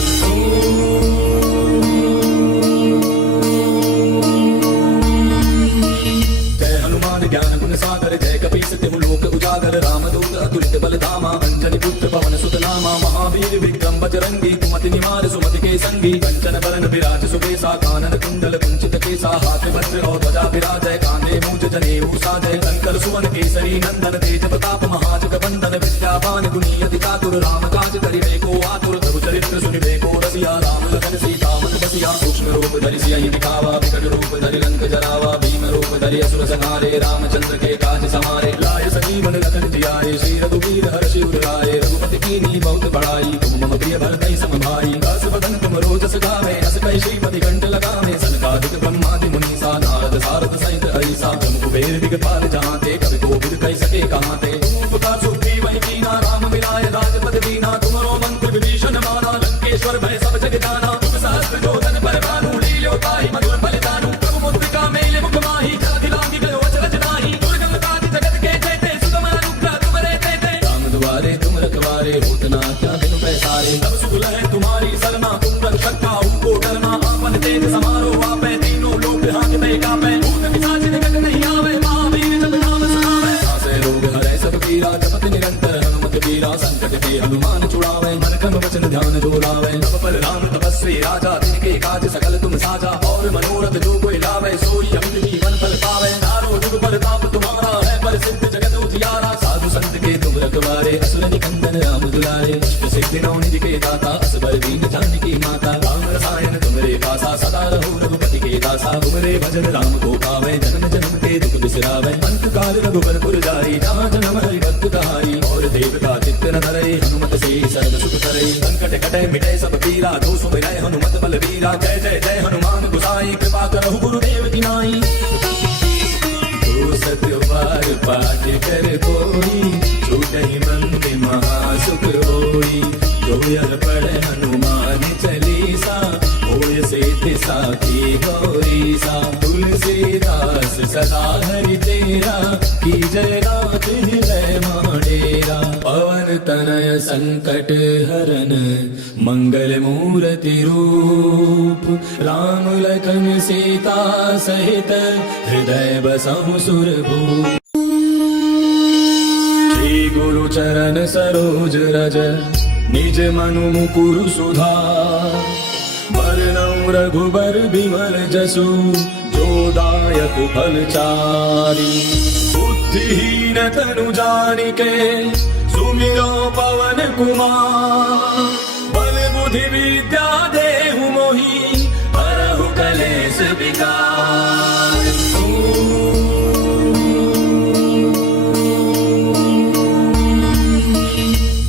जय हनुमान ज्ञान गुण सागर जय कपीस तिहु लोक उजागर रामदूत अतुलित बल धामा अंजनी पुत्र पवन सुत नामा महावीर विक्रम बजरंगी कुमति निवार सुमति के संगी कंचन बरन विराज सुबेसा कानन कुंडल कुंचित केसा हाथ वज्र और ध्वजा विराजय कांधे मूज जनेऊ साजय कंकर सुवन केसरी नंदन तेज प्रताप महाजग बंदन विद्यावान गुणी अति चातुर राम काज करिबे को आतुर प्रभु चरित्र सुनिबे को रसिया राम लखन सीता मन बसिया सूक्ष्म रूप धरि सियहि दिखावा विकट रूप धरि लंक जरावा भीम रूप धरि असुर संहारे रामचंद्र के काज समारे लाय सजीवन लखन जियाए श्री रघुवीर हर्षि उर लाए रघुपति कीन्ही बहुत बड़ाई तुम मम प्रिय भरतहि सम भाई दास बदन तुम रोजस गावे अस कहि श्रीपति कंठ लगावे सनकादिक ब्रह्मादि मुनीसा नारद सारद सहित ऐसा जम कुबेर दिगपाल जहाँ ते कवि कोविद कहि सके कहाँ ते तुम उपकार सुग्रीव वही कीना राम मिलाए राजपद दीना तुमरो मंत्र विभीषण माना लंकेश्वर भय सब जग जाना तुम सहस्त्र जोधन पर भानु लील्यो ताहि मधुर बलिदानु प्रभु मुद्रिका मेले मुख माहि जलधि लांघि गयो अचरज नाहि दुर्गम काज जगत के जेते सुगम अनुग्रह तुम रहते थे राम द्वारे तुम रखवारे होत न क्या बिनु पैसारे तब सुख लहै तुम्हारी शरणा तुम रक्षक काहू को डरना आपन तेज समारो आपै तीनों लोक हांकते कापै भूत पिशाच निकट नहीं आवे महावीर जब नाम सुनावे नासै रोग हरै सब पीरा जपत निरंतर हनुमत वीरा संकट के हनुमान छुड़ावे मन क्रम वचन ध्यान जो लावे तब पर राम तपस्वी राजा तिनके काज सकल तुम साजा और मनोरथ जो कोई लावे सोई अमित जीवन फल पावे तारो जुग प्रताप तुम्हारा है प्रसिद्ध जगत उजियारा साधु संत के तुम रखवारे असुर निकंदन राम दुलारे अष्ट सिद्धि नौ निधि के दाता असबर दीन जानकी माता राम रसायन तुमरे पासा सदा रहो रघुपति के दासा तुमरे भजन राम को पावे जन्म जन्म के दुख बिसरावे अंत काल रघुबर पुर जाई जहाँ जन्म हरि भक्त कहाई और देव का चित्त न धरे हनुमत से सर्व सुख करे संकट कटे मिटे सब पीरा जो सुमिरै हनुमत बल वीरा जय जय जय हनुमान गुसाई कृपा करहु गुरुदेव की नाई तो सत्य बार पाठ कर कोई, छूटहि मंद महासुख होई। कोयल पढ़े हनुमान चालीसा, होय सिद्धि साखी गौरी सा। तुलसीदास सदा हरि तेरा, की जय रात हृदय माडेरा। पवन तनय संकट हरन, मंगल मूर्ति रूप। राम लखन सीता सहित, हृदय बसहु सुरभूप। श्री गुरु चरण सरोज रज, निज मनु मुकुरु सुधार। बरनउँ रघुबर बिमल जसु, जो दायक फल चारि। बुद्धिहीन तनु जानिके, सुमिरो पवन कुमार। बल बुद्धि विद्या देहु मोहि, हरहु कलेश विकार।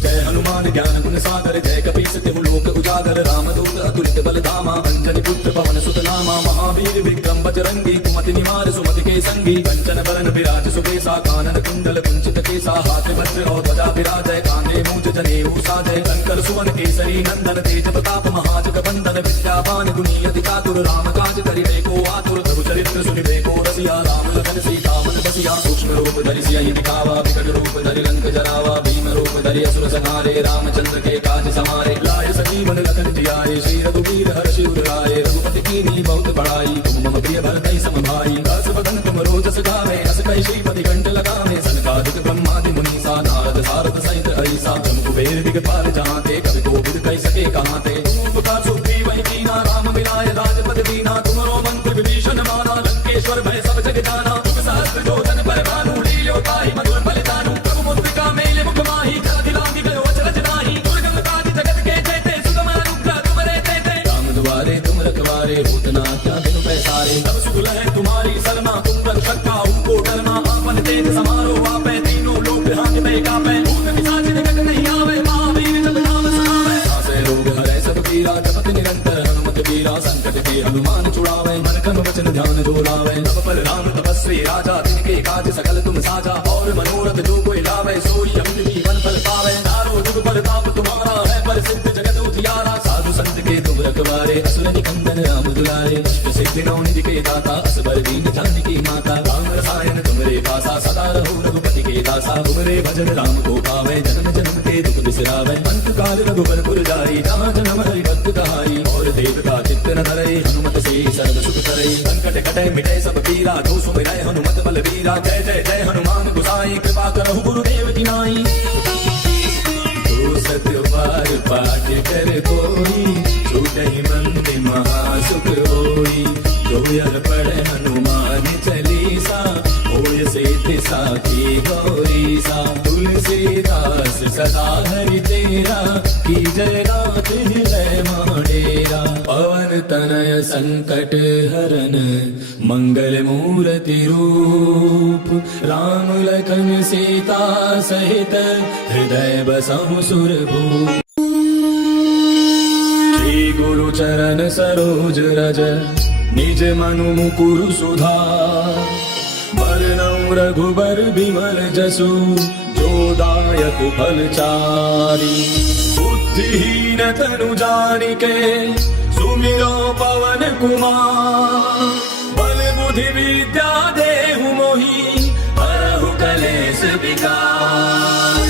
जय हनुमान ज्ञान गुण सागर, जय कपीस तिहु लोक उजागर। रामदूत अतुलित बल धामा, अंजनी पुत्र पवन सुत नामा। महावीर विक्रम बजरंगी, कुमति निवार सुमति के संगी। कंचन बरन विराज सुबेसा, कानन कुंडल कुंचित केसा। हाथ वज्र और ध्वजा विराजय, कांधे मूंज जनेऊ साजय। शंकर सुवन केसरी नंदन, तेज प्रताप महाजग बंदन। विद्यावान गुणी अति चातुर, राम काज करिबे को आतुर। प्रभु चरित्र सुनिबे को रसिया, राम लखन सीता मन बसिया। सूक्ष्म रूप धरि सियहि दिखावा, विकट रूप धरि लंक जरावा। भीम रूप धरि असुर संहारे, रामचंद्र के काज समारे। लाय संजीवन लखन जियाए, श्री रघुवीर हर्षि उर लाए। रघुपति कीन्ही बहुत बड़ाई, तुम मम प्रिय भरतहि सम भाई। दास बदन तुम रोजस गावे, अस कहि श्रीपति कंठ लगावे। सनकादिक ब्रह्मादि मुनीसा, नारद सारद सहित ऐसा। ब्रह्म कुबेर दिगपाल जहांते, कवि कोविद कहि सके कहाते। तुम उपकार सुग्रीवहि कीना, राम मिलाय राजपद दीना। तुमरो मंत्र विभीषण माना, लंकेश्वर भय सब जग जाना। तुम सहस्त्र योजन पर भानु, लील्यो ताहि मधुर फलितानु। प्रभु मुद्रिका मेलि मुख माहि, जलधि लांघि गयो अचरज नाहि। दुर्गम काज जगत के जेते, सुगम अनुग्रह तुमरे तेते। राम दुआरे तुम रखवारे, होत न आज्ञा बिनु पैसारे। तब सुख लहै तुम्हारी शरणा, तुम रक्षक काहू को डरना। आपन तेज समारो आपै, तीनों लोक हांकते कापै। भूत पिशाच निकट नहीं आवे, महावीर जब नाम सुनावे। नासै रोग हरै सब पीरा, जपत निरंतर हनुमत वीरा। संकट के हनुमान छुड़ावे, मन क्रम वचन ध्यान जो लावे। सब पर राम तपस्वी राजा, तिनके काज सकल तुम साजा। और मनोरथ जो कोई लावे, सोई अमित जीवन फल पावे। दारो जुग परताप तुम्हारा है, प्रसिद्ध जगत उजियारा। साधु संत के तुम रखवारे, असुर निकंदन राम दुलारे। अष्ट सिद्धि नौ निधि के दाता, असबर दीन जानकी माता। राम रसायन तुमरे पासा, सदा रहो रघुपति के दासा। तुमरे भजन राम को पावे, जन्म जन्म के दुख बिसरावे। अंत काल रघुबर पुर जाई, जहाँ जन्म हरि भक्त कहाई। और देवता चित्त न धरई, हनुमत से सर्व सुख करई। संकट कटै मिटै सब पीरा, जो सुमिरै हनुमत बलवीरा। जय जय जय हनुमान गोसाई, कृपा करहु गुरुदेव की नाई। सत्य बार पाठ कर कोई, छूटहि मंद महासुख होई। कोयल पढ़े हनुमान चालीसा, होय सिद्धि साखी गौरी सा। तुलसीदास सदा हरि तेरा, की जय रात हृदय माडेरा। पवन तनय संकट हरन, मंगल मूर्ति रूप। राम लखन सीता सहित, हृदय बसहु सुरभूप। श्री गुरु चरण सरोज रज, निज मनु मुकुरु सुधार। बरनउँ रघुबर बिमल जसु, जो दायक फल चारि। बुद्धिहीन तनु जानिके, सुमिरो पवन कुमार। बल बुद्धि विद्या देहु मोहि, हरहु कलेश विकार।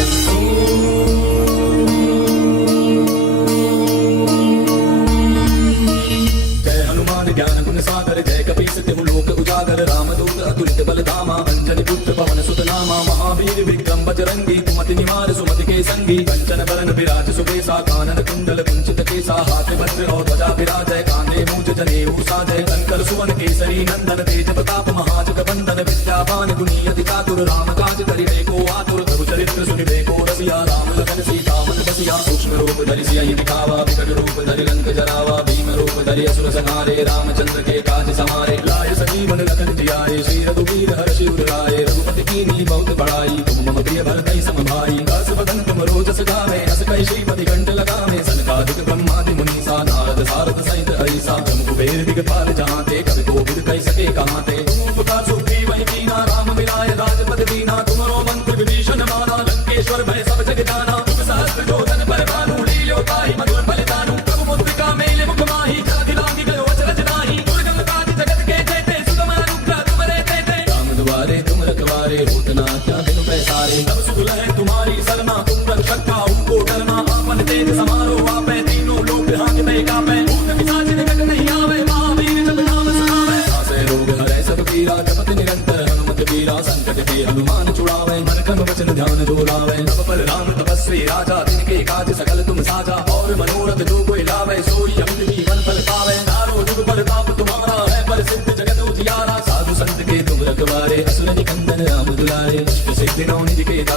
जय हनुमान ज्ञान गुण सागर, जय कपीस तिहु लोक उजागर। रामदूत अतुलित बल धामा, अंजनी पुत्र पवन सुत नामा। महावीर विक्रम बजरंगी, कुमति निवार सुमति के संगी। कंचन बरन विराज सुबेसा, कानन कुंडल कुंचित केसा। हाथ वज्र और ध्वजा विराजय, कांधे मूंज जनेऊ साजय। शंकर सुवन केसरी नंदन, तेज प्रताप महाजग बंदन। विद्यावान गुणी अति चातुर, राम काज करिबे को आतुर। प्रभु चरित्र सुनिबे को रसिया, राम लखन सीता मन बसिया। सूक्ष्म रूप धरि सियहि दिखावा, विकट रूप धरि लंक जरावा। भीम रूप धरि असुर संहारे, रामचंद्र के काज समारे। लाय संजीवन लखन जियाए, श्री रघुवीर हर्षि उर लाए। रघुपति कीन्ही बहुत बड़ाई, तुम मम प्रिय भरतहि सम भाई। दास बदन तुम रोजस गावे, अस कहि श्रीपति कंठ लगावे। सनकादिक ब्रह्मादि मुनीसा, नारद सारद सहित ऐसा। ब्रह्म कुबेर दिगपाल जहांते, कवि कोविद कहि सके कहाते। तुम उपकार सुग्रीवहि कीना, राम मिलाय राजपद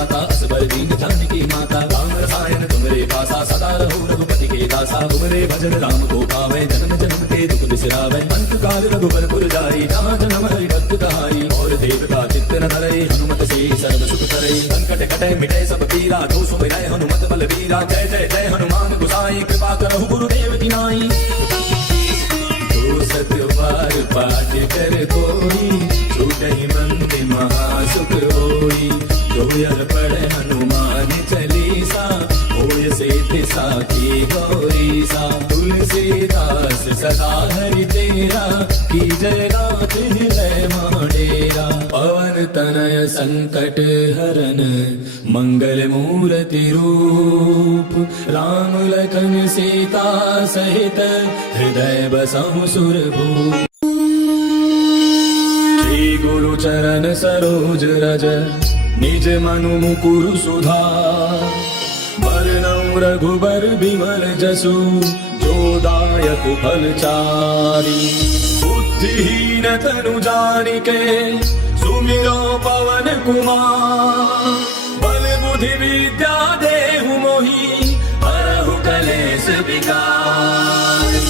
दाता असबर दीन जानकी माता राम रसायन तुमरे पासा सदा रहो रघुपति के दासा तुमरे भजन राम को पावे जन्म जन्म के दुख बिसरावे अंत काल रघुबर पुर जाई जहाँ जन्म हरि भक्त कहाई और देव का चित्त न धरे हनुमत से सर्व सुख करे संकट कटे मिटे सब पीरा जो सुमिरै हनुमत बल वीरा जय जय जय हनुमान गोसाई कृपा करहु गुरुदेव की नाई सत्यवार पाठ कर कोई छूटहि मंद महासुख होई जो यह पढ़े हनुमान चालीसा होय सिद्धि साखी गौरीसा तुलसीदास सदा हरि तेरा की जय रात हृदय माडेरा पवन तनय संकट हरन मंगल मूर्ति रूप राम लखन सीता सहित हृदय बसहु सुरभूप श्री गुरु चरण सरोज रज निज मनु मुकुरु सुधार बरनउँ रघुबर बिमल जसु जो दायक फलचारी बुद्धिहीन तनु जानिके सुमिरो पवन कुमार बल बुद्धि विद्या देहु मोहि हरहु कलेश विकार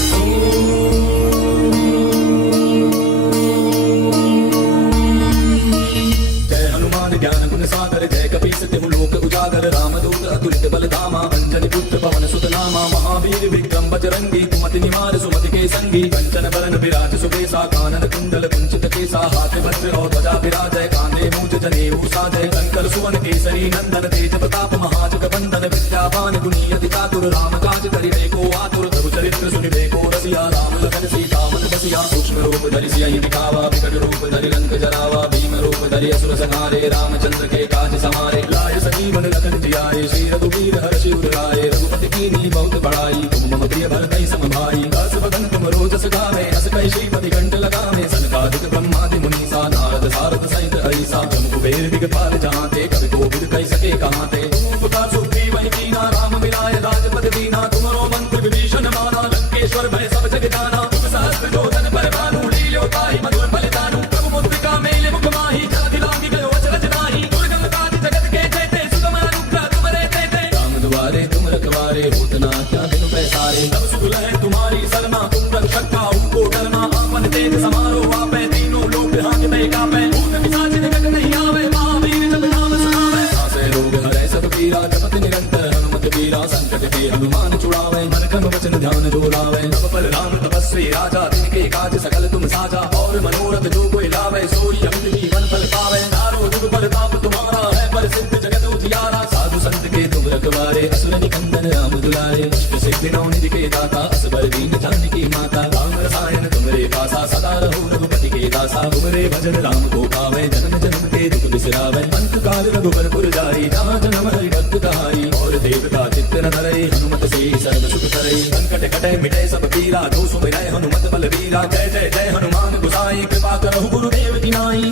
ज्ञान गुण सागर जय कपीस तिहु लोक उजागर रामदूत अतुलित बल धामा अंजनी पुत्र पवन सुत नामा महावीर विक्रम बजरंगी कुमति निवार सुमति के संगी कंचन बरन विराज सुबेसा कानन कुंडल कुंचित केसा हाथ वज्र और ध्वजा विराजय कांधे मूंज जनेऊ साजय शंकर सुवन केसरी नंदन तेज प्रताप महाजग बंदन विद्यावान गुणी अति चातुर राम काज करिबे को आतुर प्रभु चरित्र सुनिबे को रसिया राम लखन सीता मन बसिया सूक्ष्म रूप धरि सियहि दिखावा विकट रूप धरि लंक जरावा भीम रूप धरि असुर संहारे रामचंद्र के काज समारे लाय सजीवन लखन जियाए श्री रघुवीर हर्षि उर लाए रघुपति कीन्ही बहुत बड़ाई तुम मम प्रिय भरतहि सम भाई दास बदन तुम रोजस गावे अस कहि श्रीपति कंठ लगावे सनकादिक ब्रह्मादि मुनीसा नारद सारद सहित ऐसा जम कुबेर दिगपाल जहांते कवि कोविद कहि सके कहांते पुकार सुग्रीव कीना राम मिलाय राजपद दीना तुमरो मंत्र विभीषण माना लंकेश्वर भय सब जग जाना तुम सहस्त्र जोधन पर भानु लील्यो ताहि मधुर बलिदानु प्रभु मुद्रिका मेले मुख माहि जलधि लांघि गयो अचरज नाहि दुर्गम काज जगत के जेते सुगम अनुग्रह तुमरे तेते राम द्वारे तुम रखवारे होत न क्या बिनु पैसारे तब सुख लहै तुम्हारी शरणा तुम रक्षक काहू को डरना आपन तेज समारो आपै तीनों लोक हांकते कापै भूत पिशाच निकट नहीं आवे महावीर जब नाम सुनावे नासै रोग हरै सब पीरा जपत निरंतर हनुमत वीरा संकट के हनुमान छुड़ावे मन क्रम वचन ध्यान जो लावे सब पर राम तपस्वी राजा तिनके काज सकल तुम साजा और मनोरथ जो कोई लावे सोई अमित जीवन फल पावे चारों जुग प्रताप तुम्हारा है प्रसिद्ध जगत उजियारा साधु संत के तुम रखवारे असुर निकंदन राम दुलारे अष्ट सिद्धि नौ निधि के दाता असबर दीन जानकी माता राम रसायन तुमरे पासा सदा रहो रघुपति के दासा तुमरे भजन राम को पावे जन्म जन्म के दुख बिसरावे अंत काल रघुबर पुर जाई जहाँ जन्म हरि भक्त कहाई और देव का चित्त न धरे हनुमत से सर्व सुख करे संकट कटे मिटे सब पीरा जो सुमिरै हनुमत बल वीरा जय जय जय हनुमान गोसाई कृपा करहु गुरुदेव की नाई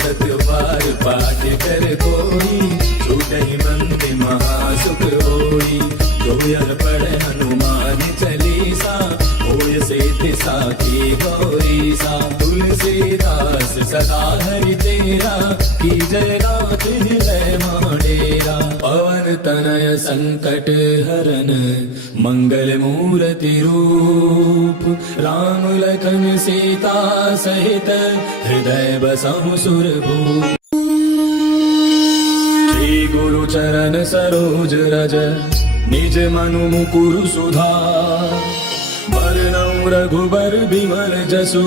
सत्यवार पाठ कर कोई छूटहि मंद महासुख होई जो यह पढ़े हनुमान चालीसा होय सिद्धि साखी गौरीसा तुलसीदास सदा हरि तेरा की जय रात हृदय माडेरा पवन तनय संकट हरन मंगल मूर्ति रूप राम लखन सीता सहित हृदय बसहु सुरभूप श्री गुरु चरण सरोज रज निज मनु मुकुरु सुधार बरनउँ रघुबर बिमल जसु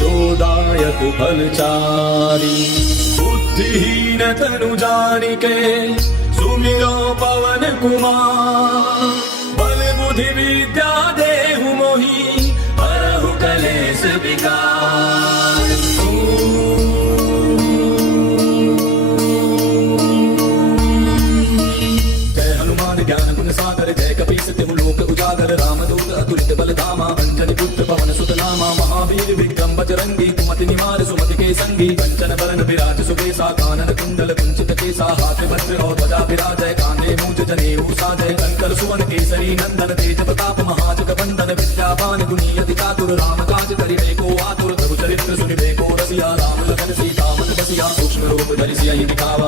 जो दायक फलचारी बुद्धिहीन तनु जानिके सुमिरो पवन कुमार बल बुद्धि विद्या देहु मोहि हरहु कलेश विकार जय हनुमान ज्ञान गुण सागर जय कपीस तिहु लोक उजागर रामदूत अतुलित बल धामा अंजनी पुत्र पवन सुत नामा महावीर विक्रम बजरंगी कुमति निवार सुमति के संगी कंचन बरन विराज सुबेसा कानन कुंडल कुंचित केसा हाथ वज्र और ध्वजा विराजय कांधे मूंज जनेऊ साजय शंकर सुवन केसरी नंदन तेज प्रताप महाजग बंदन विद्यावान गुणी अति चातुर राम काज करिबे को आतुर प्रभु चरित्र सुनिबे को रसिया राम लखन सीता मन बसिया सूक्ष्म रूप धरि सियहि दिखावा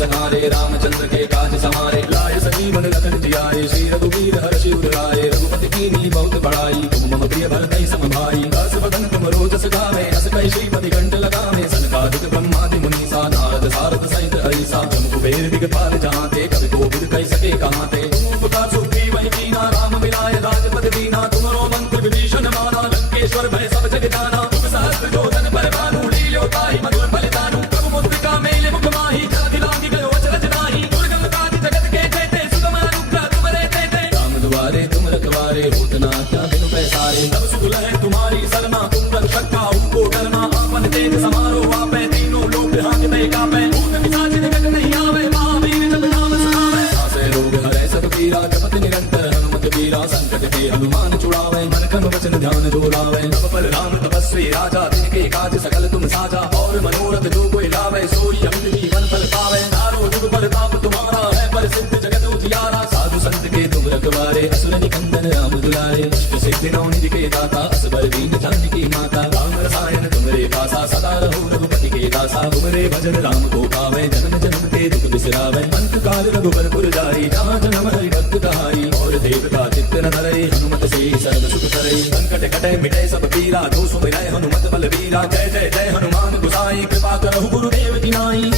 सकारे रामचंद्र के काज समारे लाए सजीवन लखन जियाए श्री रघुवीर हर्षि उर लाए रघुपति कीनी बहुत बड़ाई तुम मम प्रिय भरतहि सम भाई दास बदन तुम रोजस गावे अस कहि श्रीपति कंठ लगावे सनकादिक ब्रह्मादि मुनीसा नारद सारद सहित हरिसा जम कुबेर दिगपाल जहाते कवि कोविद कहि सके कहाते तुम उपकार सुग्रीव वही कीना राम मिलाए राजपद दीना तुमरो मंत्र विभीषण माना लंकेश्वर भय सब जग जाना तुम सहस्त्र जोधन पर भानु लील्यो ताहि मधुर बलिदानु प्रभु मुद्रिका मेले मुख माही जगति लांगी गयो अचरज नाही दुर्गम काज जगत के जेते सुगम अनुग्रह तुमरे तेते राम दुआरे तुम रखवारे होत न आज्ञा बिनु पैसारे तब सुख लहै तुम्हारी सरना तुम रक्षक काहू को डरना आपन तेज समारो आपै तीनों लोक हांकते कापै भूत पिशाच निकट नहीं आवे महावीर जब नाम सुनावे आसे रोग हरै सब पीरा जपत निरंतर हनुमत वीरा संकट के हनुमान छुड़ावे मन कर्म वचन ध्यान जो लावे तब पर राम तपस्वी राजा तिनके काज सकल तुम साजा और मनोरथ जो कोई लावे सोई अमित जीवन फल पावे तारो जुग प्रताप तुम्हारा है प्रसिद्ध जगत उजियारा साधु संत के तुम रखवारे असुर निकंदन राम दुलारे अष्ट सिद्धि नौ निधि के दाता असबर दीन जानकी माता राम रसायन तुमरे पासा सदा रहो रघुपति के दासा तुमरे भजन राम को पावे जन्म जन्म के दुख बिसरावे अंत काल रघुबर पुर जाई जहाँ जन्म हरि भक्त कहाई और देवता चित्त न धरई हनुमत से सर्व सुख करई संकट कटे मिटे सब पीरा जो सुमिरै हनुमत बल वीरा जय जय जय हनुमान गुसाई कृपा करहु गुरुदेव की नाई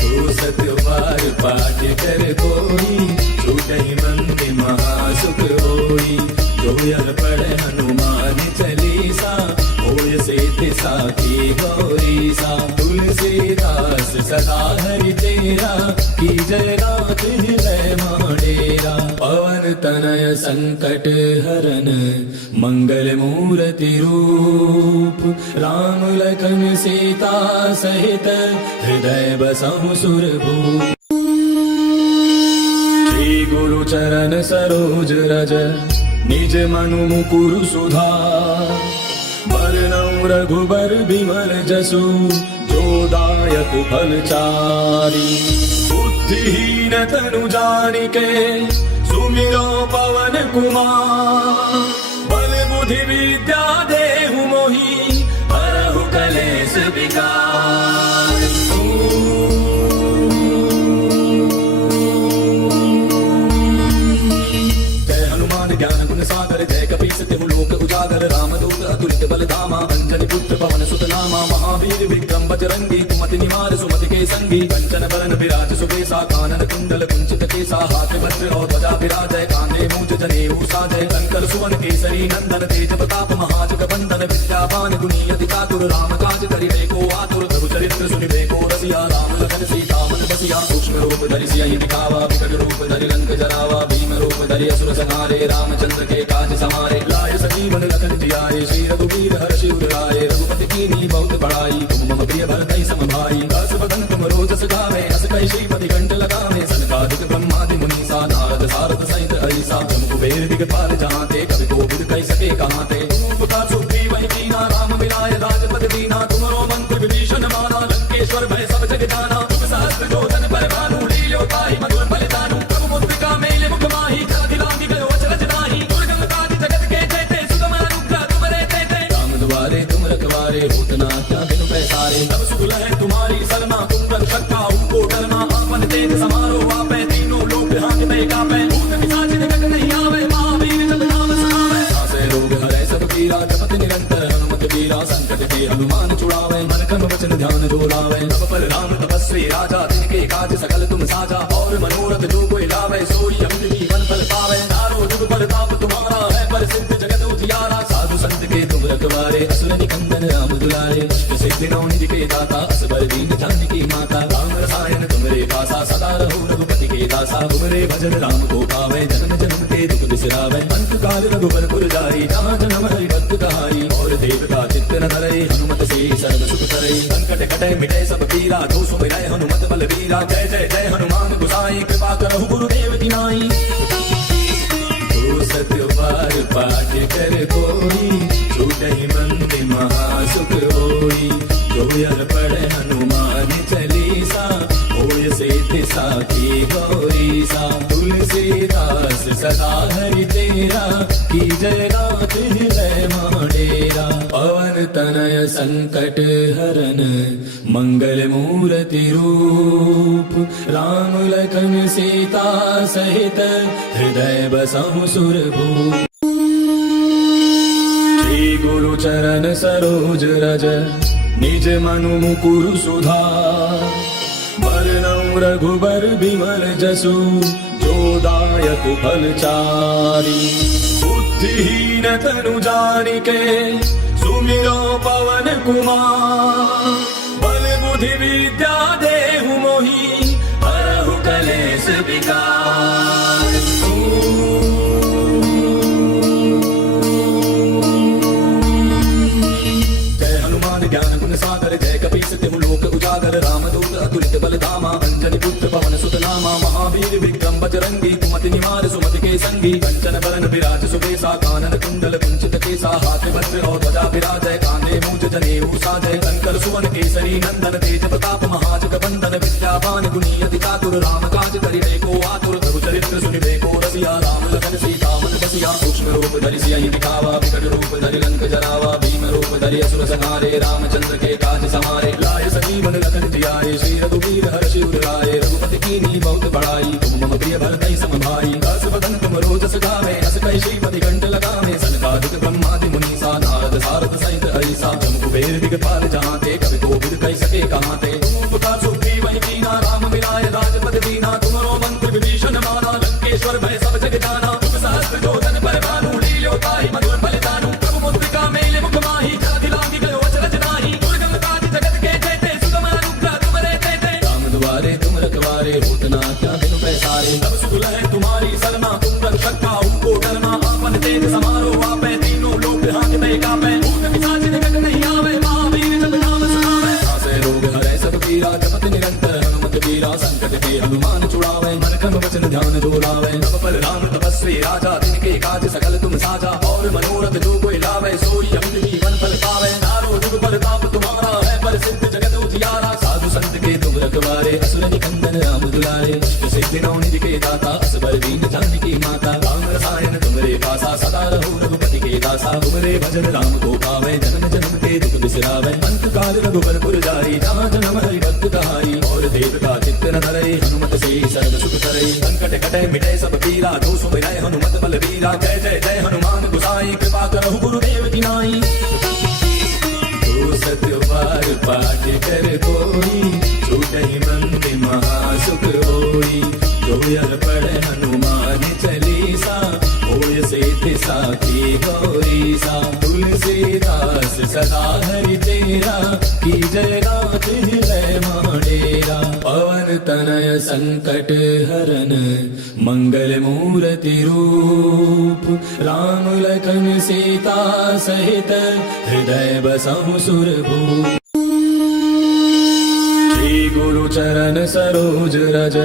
तो सत्य बार पाठ कर कोई छूटहि मंदिर महासुख होई जो यह पढ़े हनुमान चालीसा होय सिद्धि साखी गौरी सा तुलसीदास सदा हरि तेरा की जय रात हृदय माडेरा पवन तनय संकट हरन मंगल मूर्ति रूप राम लखन सीता सहित हृदय बसहु सुरभूप श्री गुरु चरण सरोज रज निज मनु मुकुरु सुधार बरनउँ रघुबर बिमल जसु जो दायक फलचारी बुद्धिहीन तनु जानिके सुमिरो पवन कुमार बल बुद्धि विद्या देहु मोहि हरहु कलेश विकार जय हनुमान ज्ञान गुण सागर जय कपीस तिहु लोक उजागर रामदूत अतुलित बलधामा अंजनी पुत्र पवन सुत नामा महावीर विक्रम बजरंगी कुमति निवार सुमति के संगी कंचन बरन विराज सुबेसा कानन कुंडल कुंचित केसा हाथ वज्र और ध्वजा विराजय कांधे मूंज जनेऊ साजय शंकर सुवन केसरी नंदन तेज प्रताप महाजग बंदन विद्यावान गुणी अति चातुर राम काज करिबे को आतुर प्रभु चरित्र सुनिबे को रसिया राम लखन सीता मन बसिया सूक्ष्म रूप धरि सियहि दिखावा विकट रूप धरि लंक जरावा भीम रूप धरि असुर संहारे रामचंद्र के काज समारे लाए सजीवन लखन जियाए श्री रघुवीर हर्षि उर लाए रघुपति कीनी बहुत बड़ाई तुम मम प्रिय भरतहि सम भाई दास बदन तुम रोजस गावे अस कहि श्रीपति कंठ लगावे सनकादिक ब्रह्मादि मुनीसा नारद सारद सहित हरिसा जम कुबेर दिगपाल जहाते कवि कोविद कहि सके कहाते तुम उपकार सुग्रीव वही कीना राम मिलाए राजपद दीना तुमरो मंत्र विभीषण माना लंकेश्वर भय सब जग जाना तुम सहस्त्र जोधन पर भानु लील्यो ताहि मधुर बलिदानु प्रभु मुद्रिका मेले मुख माही जगति लांगी गयो अचरज नाही दुर्गम काज जगत के जेते सुगम अनुग्रह तुमरे तेते राम दुआरे तुम रखवारे होत न आज्ञा बिनु पैसारे तब सुख लहै तुम्हारी सरना तुम रक्षक काहू को डरना आपन तेज समारो आपै तीनों लोक हांकते कापै भूत पिशाच निकट नहीं आवे महावीर जब नाम सुनावे आसे रोग हरै सब पीरा जपत निरंतर हनुमत वीरा संकट के हनुमान छुड़ावे मन कर्म वचन ध्यान जो लावे तब पर राम तपस्वी राजा तिनके काज सकल तुम साजा और मनोरथ जो कोई लावे सोई अमित जीवन फल पावे तारो जुग प्रताप तुम्हारा है प्रसिद्ध जगत उजियारा साधु संत के तुम रखवारे असुर निकंदन राम दुलारे अष्ट सिद्धि नौ निधि के दाता असबर दीन जानकी माता राम रसायन तुमरे पासा सदा रहो रघुपति के दासा तुमरे भजन राम को पावे जन्म जन्म के दुख बिसरावे अंत काल रघुबर पुर जाई जहाँ जन्म हरि भक्त कहाई और देवता चित्त न धरई हनुमत से सर्व सुख करई संकट कटे मिटे सब पीरा जो सुमिरै हनुमत बल वीरा जय जय जय हनुमान गुसाई कृपा करहु गुरुदेव की नाई तो सत्य बार पाठ कर कोई छूटहि मंदिर महासुख होई जो यह पढ़े हनुमान चालीसा होय सिद्धि साखी गौरी सा तुलसीदास सदा हरि तेरा की जय रात हृदय माडेरा पवन तनय संकट हरन मंगल मूर्ति रूप राम लखन सीता सहित हृदय बसहु सुरभूप। श्री गुरु चरण सरोज रज निज मनु मुकुरु सुधार बरनउँ रघुबर बिमल जसु जो दायक फलचारी। बुद्धिहीन तनु जानिके सुमिरो पवन कुमार बल बुद्धि विद्या देहु मोहि हरहु कलेश विकार। जय हनुमान ज्ञान गुण सागर जय कपीस तिहु लोक उजागर रामदूत अतुलित बल धामा अंजनी पुत्र पवन सुत नामा। महावीर विक्रम बजरंगी कुमति निवार सुमति के संगी कंचन बरन विराज सुबेसा कानन कुंडल कुंचित केसा हाथ वज्र और ध्वजा विराजय कांधे मूंज जनेऊ साजय शंकर सुवन केसरी नंदन तेज प्रताप महाजग बंदन विद्यावान गुणी अति चातुर राम काज करिबे को आतुर प्रभु चरित्र सुनिबे को रसिया राम लखन सीता मन बसिया। सूक्ष्म रूप धरि सियहि दिखावा विकट रूप धरि लंक जरावा भीम रूप धरि असुर संहारे रामचंद्र के काज समारे। लाय सजीवन लखन जियाए श्री रघुवीर हर्षि उर लाए रघुपति कीन्ही बहुत बड़ाई तुम मम प्रिय भरतहि सम भाई। दास बदन तुम रोजस गावे अस कहि श्रीपति कंठ लगावे सनकादिक ब्रह्मादि मुनीसा नारद सारद सहित हरिसा। जम कुबेर दिगपाल जहांते कवि कोविद कहि सके कहांते। तुम उपकार सुग्रीवहि कीना राम मिलाय राजपद दीना तुमरो मंत्र विभीषण माना लंकेश्वर भय सब जग जाना। तुम सहस्त्र योजन पर भानु लील्यो ताहि मधुर फलितानु प्रभु मुद्रिका मेले मुख माहि जलधि लांघि गयो अचरज नाही। दुर्गम काज जगत के जेते सुगम अनुग्रह तुमरे तेते राम दुआरे तुम रखवारे होत न क्या बिनु पैसारे। तब सुख लहै तुम्हारी सरना तुम रक्षक काहू को डरना आपन तेज समारो आपै तीनों लोक हांकते कापै। भूत पिशाच निकट नहीं आवे महावीर जब नाम सुनावे। नासै रोग हरै सब पीरा जपत निरंतर हनुमत वीरा संकट के हनुमान छुड़ावे मन क्रम वचन ध्यान जो लावे। तब पर राम तपस्वी राजा तिनके काज सकल तुम साजा और मनोरथ जो कोई लावे सोई अमित जीवन फल पावे। नारो जुग प्रताप तुम्हारा है प्रसिद्ध जगत उजियारा साधु संत के तुम रखवारे असुर निकंदन राम दुलारे। सिद्धि नौ निधि के दाता असबर दीन जानकी माता राम रसायन तुमरे पासा सदा रहो रघुपति के दासा। तुमरे भजन राम को पावे जन्म जन्म के दुख बिसरावे अंत काल रघुबर पुर जाई जहाँ जन्म हरि भक्त कहाई। और देव का चित्त न धरई हनुमत से सर्व सुख करई संकट कटै मिटै सब पीरा जो सुमिरै हनुमत बलवीरा। जय जय जय हनुमान गोसाई कृपा करहु गुरुदेव की नाई। जो सत्य बार पाठ कर कोई छूटहि बंदी महासुख होई। जो यर पढ़े हनुमान चालीसा होय सिद्धि साखी गौरीसा। तुलसीदास सदा हरि तेरा की जय गात हृदय माडेरा। पवन तनय संकट हरन मंगल मूर्ति रूप राम लखन सीता सहित हृदय बसहु सुरभूप। श्री गुरु चरण सरोज रज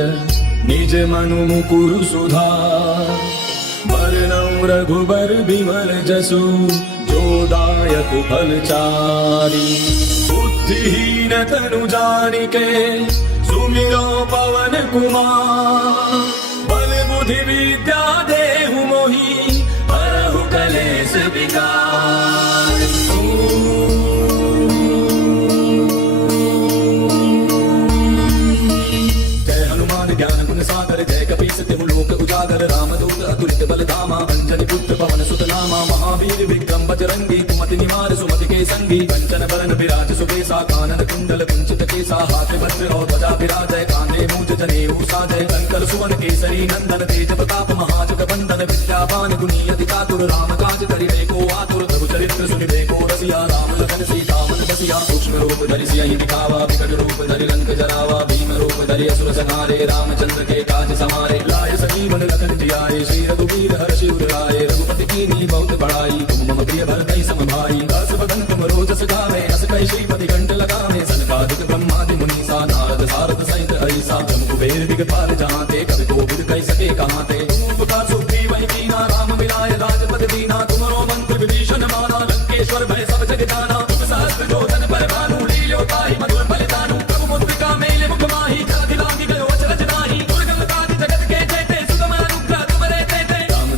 निज मनु मुकुरु सुधार बरनउँ रघुबर बिमल जसु जो दायक फलचारी। बुद्धिहीन तनु जानिके सुमिरो पवन कुमार बल बुद्धि विद्या देहु मोहि हरहु कलेश विकार। ज्ञान गुण सागर जय कपीस तिहु लोक उजागर रामदूत अतुलित बल धामा अंजनी पुत्र पवन सुत नामा। महावीर विक्रम बजरंगी कुमति निवार सुमति के संगी कंचन बरन विराज सुबेसा कानन कुंडल कुंचित केसा हाथ वज्र और ध्वजा विराजय कांधे मूंज जनेऊ साजय शंकर सुवन केसरी नंदन तेज प्रताप महाजग बंदन विद्यावान गुणी अति चातुर राम काज करिबे को आतुर प्रभु चरित्र सुनिबे को रसिया राम लखन सीता मन बसिया। सूक्ष्म रूप धरि सियहि दिखावा विकट रूप धरि लंक जरावा भीम रूप धरि असुर संहारे रामचंद्र के काज समारे। लाय सजीवन लखन जियाए श्री रघुवीर हर्षि उर लाए रघुपति कीन्ही बहुत बड़ाई तुम मम प्रिय भरतहि सम भाई। दास बदन तुम रोजस गावे अस कहि श्रीपति कंठ लगावे सनकादिक ब्रह्मादि मुनीसा नारद सारद सहित हरिसा। जम कुबेर दिगपाल जहांते कवि कोविद कहि सके कहांते। तुम उपकार सुग्रीवहि कीना राम मिलाय राजपद दीना तुमरो मंत्र विभीषण माना लंकेश्वर भय सब जग जाना। तुम सहस्त्र योजन पर भानु लील्यो ताहि मधुर फलितानु प्रभु मुद्रिका मेले मुख माहि जलधि लांघि गयो अचरज नाही। दुर्गम काज जगत के जेते सुगम अनुग्रह तुमरे तेते राम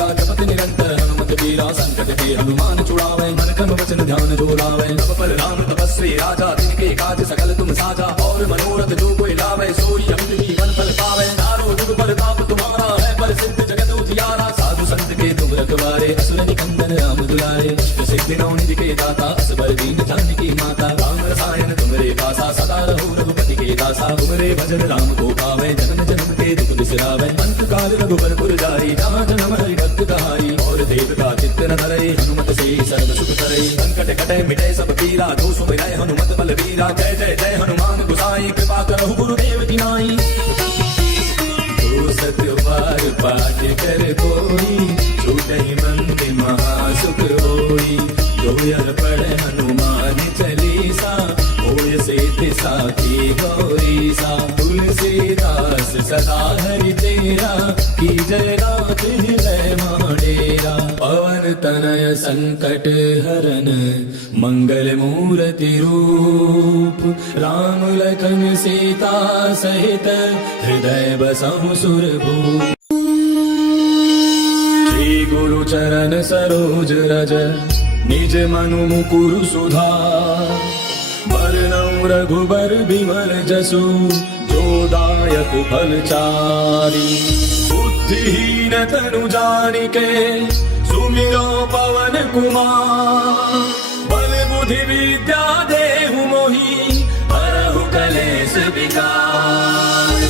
वीरा जपत निरंतर हनुमत वीरा संकट के हनुमान छुड़ावे मन क्रम वचन ध्यान जो लावे तब पर राम तपस्वी राजा तिनके काज सकल तुम साजा और मनोरथ जो कोई लावे सोई अमित जीवन फल पावे चारों जुग प्रताप तुम्हारा है प्रसिद्ध जगत उजियारा साधु संत के तुम रखवारे असुर निकंदन राम दुलारे सिद्धि नौ निधि के दाता असबर दीन जानकी माता राम रसायन तुमरे पासा सदा रहो रघुपति के दासा तुमरे भजन राम को पावे जन्म जन्म के दुख बिसरावे अंत काल रघुबर पुर जाई जहाँ जन्म हरि भक्त कहाई और देव का चित्त न धरे हनुमत से सर्व सुख करे संकट कटे मिटे सब पीरा जो सुमिरै हनुमत बल वीरा जय जय जय हनुमान गोसाई कृपा करहु गुरुदेव की नाई सत्य बार पाठ कर कोई छूटहि मंत्र महासुख होई जो यह पढ़े हनुमान चालीसा होय सिद्धि साखी गौरी सा तुलसीदास सदा हरि तेरा की जय रात हृदय माडेरा पवन तनय संकट हरन मंगल मूर्ति रूप राम लखन सीता सहित हृदय बसहु सुरभूप श्री गुरु चरण सरोज रज निज मनु मुकुरु सुधार वरनौ रघुबर बिमल जसु जो दायक फल चारि बुद्धिहीन तनु जानिके सुमिरो पवन कुमार बल बुद्धि विद्या देहु मोहि हरहु कलेश विकार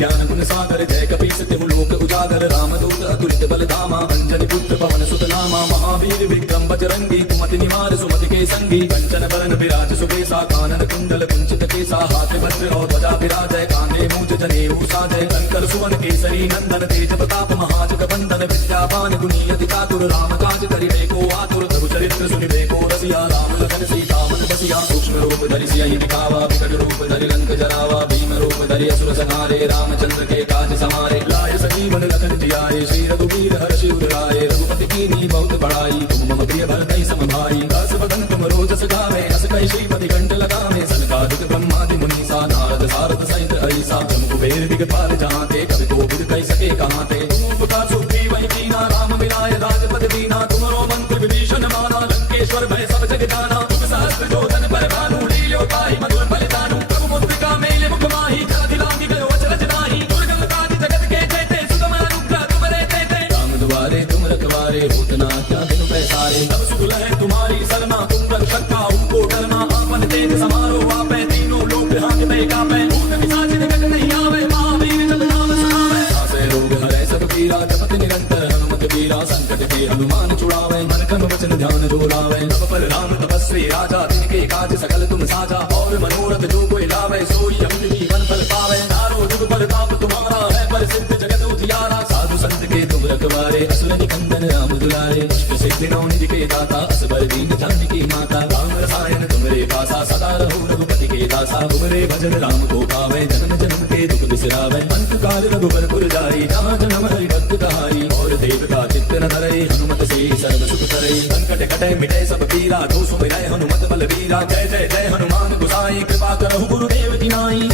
ज्ञान गुण सागर जय कपीस तिहु लोक उजागर रामदूत अतुलित बल धामा अंजनी पुत्र पवन सुत नामा महावीर विक्रम बजरंगी कुमति निवार सुमति के संगी कंचन बरन विराज सुबेसा कानन कुंडल कुंचित केसा हाथ वज्र और ध्वजा विराजय कांधे मूंज जनेऊ साजय शंकर सुवन केसरी नंदन तेज प्रताप महाजग बंदन विद्यावान गुणी अति चातुर राम काज करिबे को आतुर प्रभु चरित्र सुनिबे को रसिया राम लखन सीता मन बसिया सूक्ष्म रूप धरि सियहि दिखावा विकट रूप धरि लंक जरावा भीम रूप धरि असुर संहारे रामचंद्र के काज समारे लाय सजीवन लखन जियाए श्री रघुवीर हर्षि उर लाए रघुपति कीन्ही बहुत बड़ाई तुम मम प्रिय भरतहि सम भाई दास बदन तुम रोजस गावे अस कहि श्रीपति कंठ लगावे सनकादिक ब्रह्मादि मुनीसा नारद सारद सहित हरिसा ब्रह्म कुबेर दिगपाल जहाँ ते कवि कोविद कहि सके कहाँ ते तुम उपकार सुग्रीव वही कीना राम मिलाय राजपद दीना तुमरो मंत्र विभीषण माना लंकेश्वर भय सब जग जाना तुम सहस्त्र जोधन पर भानु लील्यो ताहि मधुर बलिदानु प्रभु मुद्रिका मेले मुख माहि जल दिलांगी गयो अचरज नाहि दुर्गम काज जगत के जेते सुगम अनुग्रह तुमरे तेते राम द्वारे तुम रखवारे होत न क्या बिनु पैसारे तब सुख लहै तुम्हारी सरना तुम रक्षक काहू को डरना आपन तेज समारो आपै तीनों लोक हांकते कापै भूत पिशाच निकट नहीं आवे महावीर जब नाम सुनावे नासै रोग हरै सब पीरा जपत निरंतर हनुमत वीरा संकट के हनुमान छुड़ावे मन क्रम वचन ध्यान जो लावे तब पर राम तपस्वी राजा तिनके काज सकल तुम साजा और मनोरथ जो कोई लावे सोई अमित जीवन फल पावे चारों जुग प्रताप तुम्हारा है प्रसिद्ध जगत उजियारा साधु संत के तुम रखवारे असुर निकंदन राम दुलारे सिद्धि नौ निधि के दाता असबर दीन जानकी माता राम रसायन तुमरे पासा सदा रहो रघुपति के दासा तुमरे भजन राम को पावे जन्म जन्म के दुख बिसरावे अंत काल रघुबर पुर जाई जहाँ जन्म हरि भक्त कहाई और देव का चित्त न धरे हनुमत से सर्व सुख करे संकट कटे मिटे सब पीरा जो सुमिरै हनुमत बल वीरा जय जय जय हनुमान गोसाई कृपा करहु गुरुदेव की नाई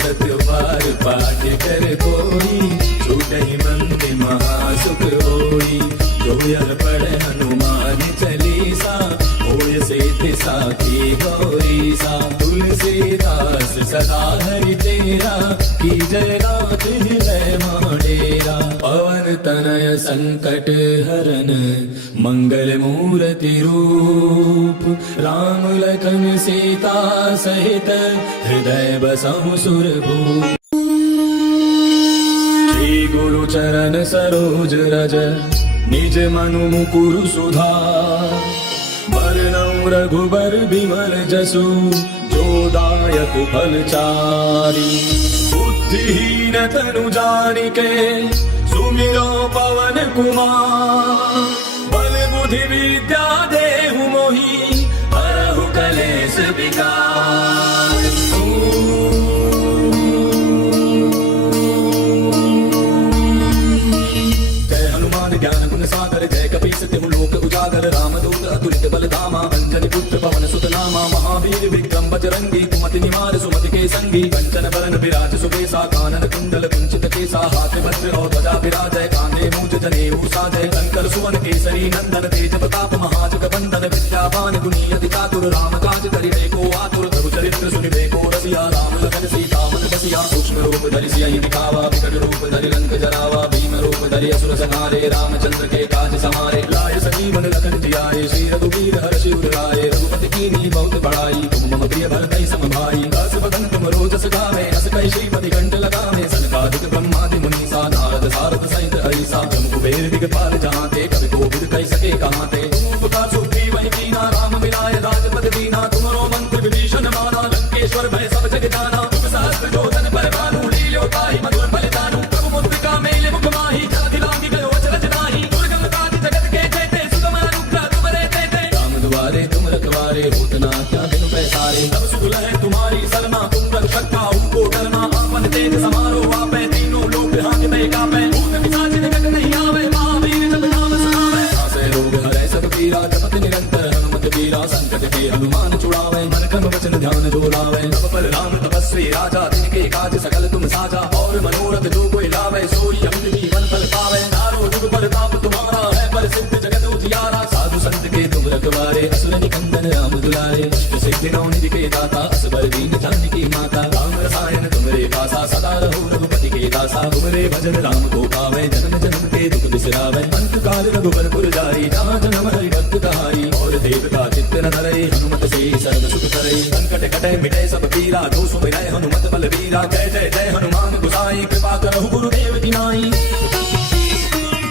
सत्य बार पाठ कर कोई छूटहि मंत्र महासुख होई जो यह पढ़े हनुमान चालीसा होय सिद्धि साखी गौरी सा तुलसीदास सदा हरि तेरा की जय रात हृदय माडेरा पवन तनय संकट हरन मंगल मूर्ति रूप राम लखन सीता सहित हृदय बसहु सुरभूप श्री गुरु चरण सरोज रज निज मनु मुकुरु सुधार वरनौ रघुबर बिमल जसु जो दायक फल चारि बुद्धिहीन तनु जानिके सुमिरो पवन कुमार बल बुद्धि विद्या देहु मोहि हरहु कलेश विकार ज्ञान गुण सागर जय कपीस तिहु लोक उजागर रामदूत अतुलित बल धामा अंजनी पुत्र पवन सुत नामा महावीर विक्रम बजरंगी कुमति निवार सुमति के संगी कंचन बरन विराज सुबेसा कानन कुंडल कुंचित केसा हाथ वज्र और ध्वजा विराजय कांधे मूज जनेऊ साजय शंकर सुवन केसरी नंदन तेज प्रताप महाजग बंदन विद्यावान गुणी अति चातुर राम काज करिबे को आतुर प्रभु चरित्र सुनिबे को रसिया राम लखन सीता मन बसिया सूक्ष्म रूप धरि सियहि दिखावा विकट रूप धरि लंक जरावा भीम रूप धरि असुर संहारे रामचंद्र के काज समारे लाय सजीवन लखन जियाए श्री रघुवीर हर्षि उर लाए रघुपति कीन्ही बहुत बड़ाई तुम मम प्रिय भरतहि सम भाई दास बदन तुम रोजस गावे अस कहि श्रीपति कंठ लगावे सनकादिक ब्रह्मादि मुनीसा नारद सारद सहित हरिसा जम कुबेर दिगपाल जहाँ ते कवि कोविद कहि सके कहाँ ते तुम उपकार सुग्रीव वही कीना राम मिलाए राजपद दीना तुमरो मंत्र विभीषण माना लंकेश्वर भय सब जग जाना तुम सहस्त्र जोधन पर भानु लील्यो ताहि मधुर बलिदानु प्रभु मुद्रिका मेले मुख माही जलधि लांघि गयो अचरज नाही दुर्गम काज जगत के जेते सुगम अनुग्रह तुमरे तेते राम दुआरे तुम रखवारे होत न क्या बिनु पैसारे तब सुख लहै तुम्हारी सरना तुम रक्षक काहू को डरना आपन तेज समारो आपै तीनों लोक हांकते कापै भूत पिशाच निकट नहीं आवे महावीर जब नाम सुनावे नासै रोग हरै सब पीरा जपत निरंतर हनुमत वीरा संकट के हनुमान छुड़ावे मन क्रम वचन ध्यान जो लावे सब पर राम तपस्वी राजा तिनके काज सकल तुम साजा और मनोरथ जो कोई लावे सोई अमित जीवन फल पावे तारो जुग प्रताप तुम्हारा है प्रसिद्ध जगत उजियारा साधु संत के तुम रखवारे असुर निकंदन राम दुलारे अष्ट सिद्धि नौ निधि के दाता असबर दीन जानकी माता राम रसायन तुमरे पासा सदा रहो रघुपति के दासा तुमरे भजन राम को पावे जन्म जन्म के दुख बिसरावे अंत काल रघुबर पुर जाई जहाँ जन्म हरि भक्त कहाई और देवता चित्त न धरई हनुमत से सर्व सुख करई संकट कटे मिटे सब पीरा जो सुमिरै हनुमत बल वीरा जय जय जय हनुमान गोसाई कृपा करहु गुरुदेव की नाई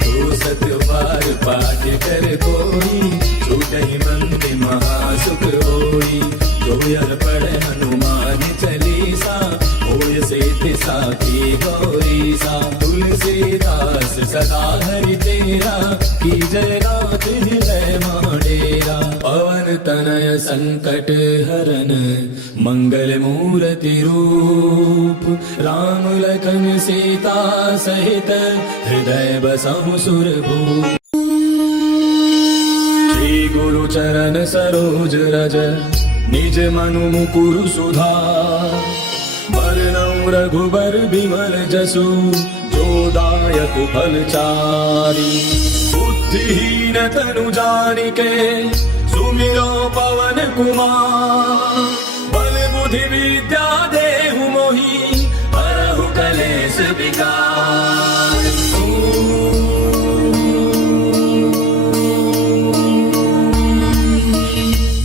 तो सत्य बार पाठ कर कोई छूटहि मंद महासुख होई जो यर पढ़े हनुमान चालीसा होय सिद्धि साखी गौरी सा तुलसीदास सदा हरि तेरा की जय रात हृदय माडेरा पवन तनय संकट हरन मंगल मूर्ति रूप राम लखन सीता सहित हृदय बसहु सुरभूप श्री गुरु चरण सरोज रज निज मनु मुकुरु सुधार बरनउँ रघुबर बिमल जसु जो दायक फलचारी बुद्धिहीन तनु जानिके सुमिरो पवन कुमार बल बुद्धि विद्या देहु मोहि हरहु कलेश विकार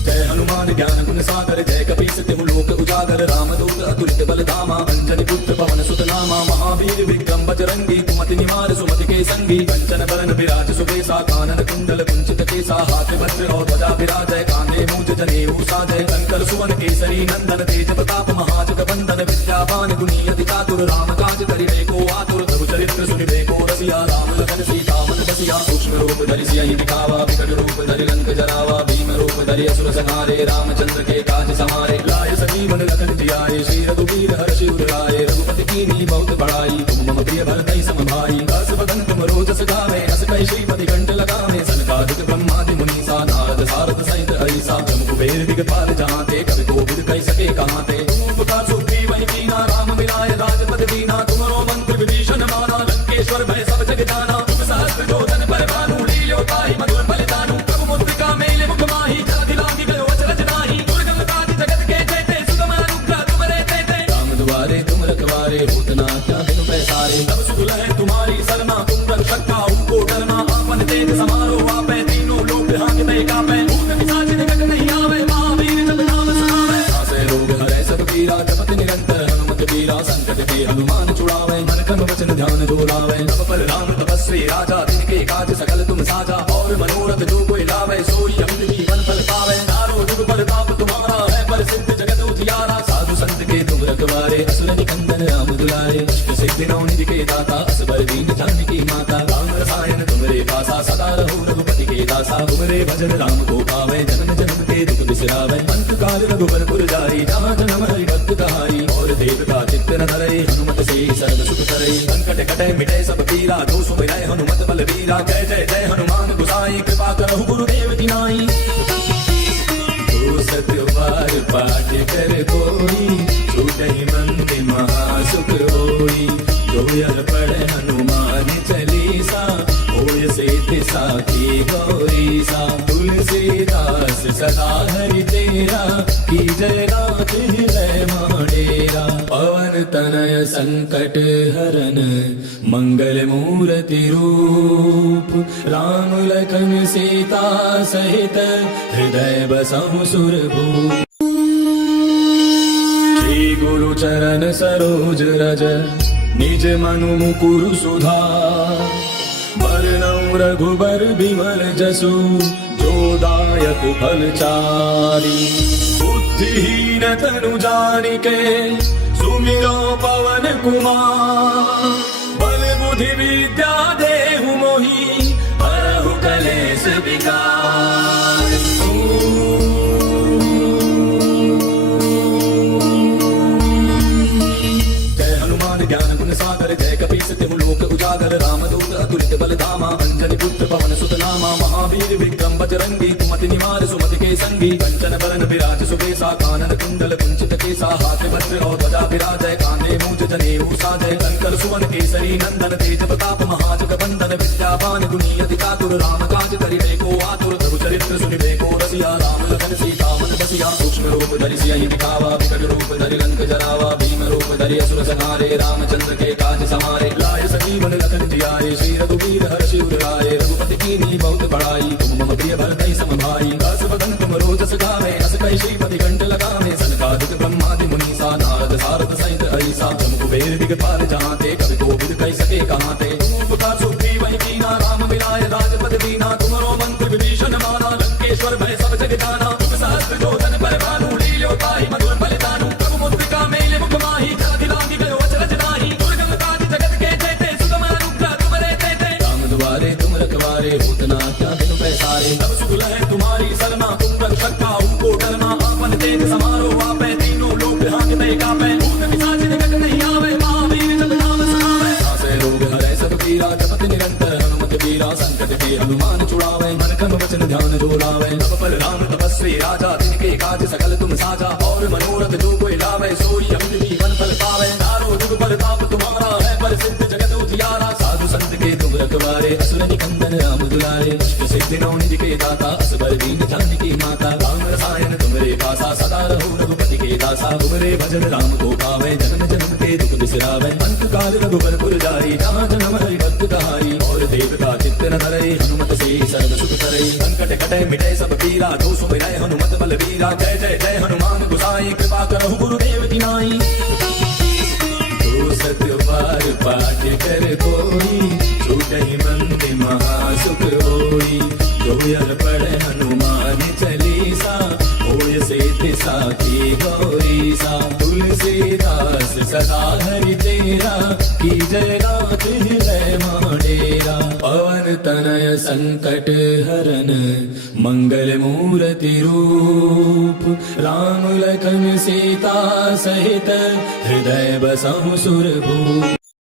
जय हनुमान ज्ञान गुण सागर जय कपीस तिहु लोक उजागर रामदूत अतुलित बलधामा अंजनी पुत्र पवन सुत नामा महावीर विक्रम बजरंगी कुमति निवार सुमति के संगी कंचन बरन विराज सुबेसा कानन कुंडल कुंचित केसा हाथ वज्र और ध्वजा विराजय कांधे मूज जनेऊ साजय शंकर सुवन केसरी नंदन तेज प्रताप महाजग बंदन विद्यावान गुणी अति चातुर राम काज करिबे को आतुर प्रभु चरित्र सुनिबे को रसिया राम लखन सीता मन बसिया सूक्ष्म रूप धरि सियहि दिखावा विकट रूप धरि लंक जरावा भीम रूप धरि असुर संहारे रामचंद्र के काज समारे लाय सजीवन लखन जियाए श्री रघुवीर हर्षि उर लाए रघुपति कीन्ही बहुत बड़ाई तुम मम प्रिय भरतहि सम भाई दास बदन तुम रोजस गावे अस कहि श्रीपति कंठ लगावे सनकादिक ब्रह्मादि मुनीसा नारद सारद सहित हरिसा जम कुबेर दिगपाल जहाँ ते कवि कोविद कहि सके कहाँ ते तुम उपकार सुग्रीव वही कीना राम मिलाए राजपद दीना तुमरो मंत्र विभीषण माना लंकेश्वर भय सब जग जाना तुम सहस्त्र जोधन पर भानु लील्यो ताहि मधुर बलिदानु प्रभु मुद्रिका मेले मुख माही जलधि लांघि गयो अचरज नाही दुर्गम काज जगत के जेते सुगम अनुग्रह तुमरे तेते राम दुआरे तुम रखवारे होत न क्या बिनु पैसारे तब सुख लहै तुम्हारी सरना तुम रक्षक काहू को डरना आपन तेज समारो आपै तीनों लोक हांकते कापै भूत पिशाच निकट नहीं आवे महावीर जब नाम सुनावे नासै रोग हरै सब पीरा जपत निरंतर हनुमत वीरा संकट के हनुमान छुड़ावे मन क्रम वचन ध्यान जो लावे सब पर राम तपस्वी राजा तिनके काज सकल तुम साजा और मनोरथ जो कोई लावे सोई अमित जीवन फल पावे तारो जुग प्रताप तुम्हारा है प्रसिद्ध जगत उजियारा साधु संत के तुम रखवारे असुर निकंदन राम दुलारे अष्ट सिद्धि नौ निधि के दाता असबर दीन जानकी माता राम रसायन तुमरे पासा सदा रहो रघुपति के दासा तुमरे भजन राम को पावे जन्म जन्म के दुख बिसरावे अंत काल रघुबर पुर जाई जहाँ जन्म हरि भक्त कहाई और देवता चित्त न धरई हनुमत से सर्व सुख करई संकट कटे मिटे सब पीरा जो सुमिरै हनुमत बल वीरा जय जय जय हनुमान गोसाई कृपा करहु गुरुदेव की नाई तो सत्य बार पाठ कर कोई छूटहि मंदिर महासुख होई। जो यर पढ़े हनुमान चालीसा होय सिद्धि साखी गौरीसा। तुलसीदास सदा हरि तेरा की जय रात हृदय माडेरा। पवन तनय संकट हरन मंगल मूर्ति रूप। राम लखन सीता सहित हृदय बसहु सुरभूप। श्री गुरु चरण सरोज रज निज मनु मुकुरु सुधार। बरनउँ रघुबर बिमल जसु जो दायक फलचारी। बुद्धिहीन तनु जानिके सुमिरो पवन कुमार। बल बुद्धि विद्या देहु मोहि हरहु कलेश विकार। जय हनुमान ज्ञान गुण सागर जय कपीस तिहु लोक उजागर। रामदूत अतुलित बल धामा अंजनी पुत्र पवन सुत नामा। महावीर विक्रम बजरंगी कुमति निवार सुमति के संगी। कंचन बरन विराज सुबेसा कानन कुंडल कुंचित केसा। हाथ वज्र और ध्वजा विराजय कांधे मूंज जनेऊ साजय। कंकर सुवन केसरी नंदन तेज प्रताप महाजग बंदन। विद्यावान गुणी अति चातुर राम काज करिबे को आतुर। प्रभु चरित्र सुनिबे को रसिया राम लखन सीता मन बसिया। सूक्ष्म रूप धरि सियहि दिखावा विकट रूप धरि लंक जरावा। भीम रूप धरि असुर संहारे रामचंद्र के काज समारे। लाय संजीवन लखन जियाए श्री रघुवीर हर्षि उर लाए। रघुपति कीन्ही बहुत बड़ाई तुम मम प्रिय भरतहि सम भाई। दास बदन तुम रोजस गावे अस कहि श्रीपति कंठ लगावे। सनकादिक ब्रह्मादि मुनीसा नारद सारद सहित हरिसा। तुम कुबेर दिगपाल जहांते कवि कोविद कहि सके कहाते। तुम उपकार सुग्रीव वही कीना राम मिलाय राजपद दीना। तुमरो मंत्र विभीषण माना लंकेश्वर भय सब जग जाना। तुम सहस्त्र जोधन पर भानु लील्यो ताहि मधुर बलिदानु। प्रभु मुद्रिका मेले मुख माहि जलधि लांघि गयो अचरज नाही। दुर्गम काज जगत के जेते सुगम अनुग्रह तुमरे तेते। राम दुआरे तुम रखवारे होत न क्या बिनु पैसारे। तब सुख लहै तुम्हारी सरना तुम रक्षक काहू को डरना। आपन तेज समारो आपै तीनों लोक हांकते कापै। भूत पिशाच निकट नहीं आवे महावीर जब नाम सुनावे। नासै रोग हरै सब पीरा जपत निरंतर हनुमत बीरा। संकट के हनुमान छुड़ावे मन क्रम वचन ध्यान जो लावे। तब पर राम तपस्वी राजा तिनके काज सकल तुम साजा। और मनोरथ जो कोई लावे सोई अमित जीवन फल पावे। तारो जुग परताप तुम्हारा है प्रसिद्ध जगत उजियारा। साधु संत के तुम रखवारे असुर निकंदन राम दुलारे। अष्ट सिद्धि नौ निधि के दाता असबर दीन जानकी माता। राम रसायन तुमरे पासा सदा रहो रघुपति के दासा। तुमरे भजन राम को पावे जन्म जन्म के दुख बिसरावे। अंत काल रघुबर पुर जाई जहाँ जन्म हरि भक्त कहाई। और देव का चित्त न धरे हनुमत से सर्व सुख करे। संकट कटे मिटे सब पीरा जो सुमिरै हनुमत बलवीरा। जय जय जय हनुमान गोसाई कृपा करहु गुरुदेव की नाई। सत्य बार पाठ कर कोई छूटहि मंदिर महासुख होई। जो यर पढ़े हनुमान चालीसा होय सिद्धि साखी गौरीसा। तुलसीदास सदा हरि तेरा की जय रात हृदय माडेरा। पवन तनय संकट हरन मंगल मूर्ति रूप। राम लखन सीता सहित हृदय बसहु सुरभूप।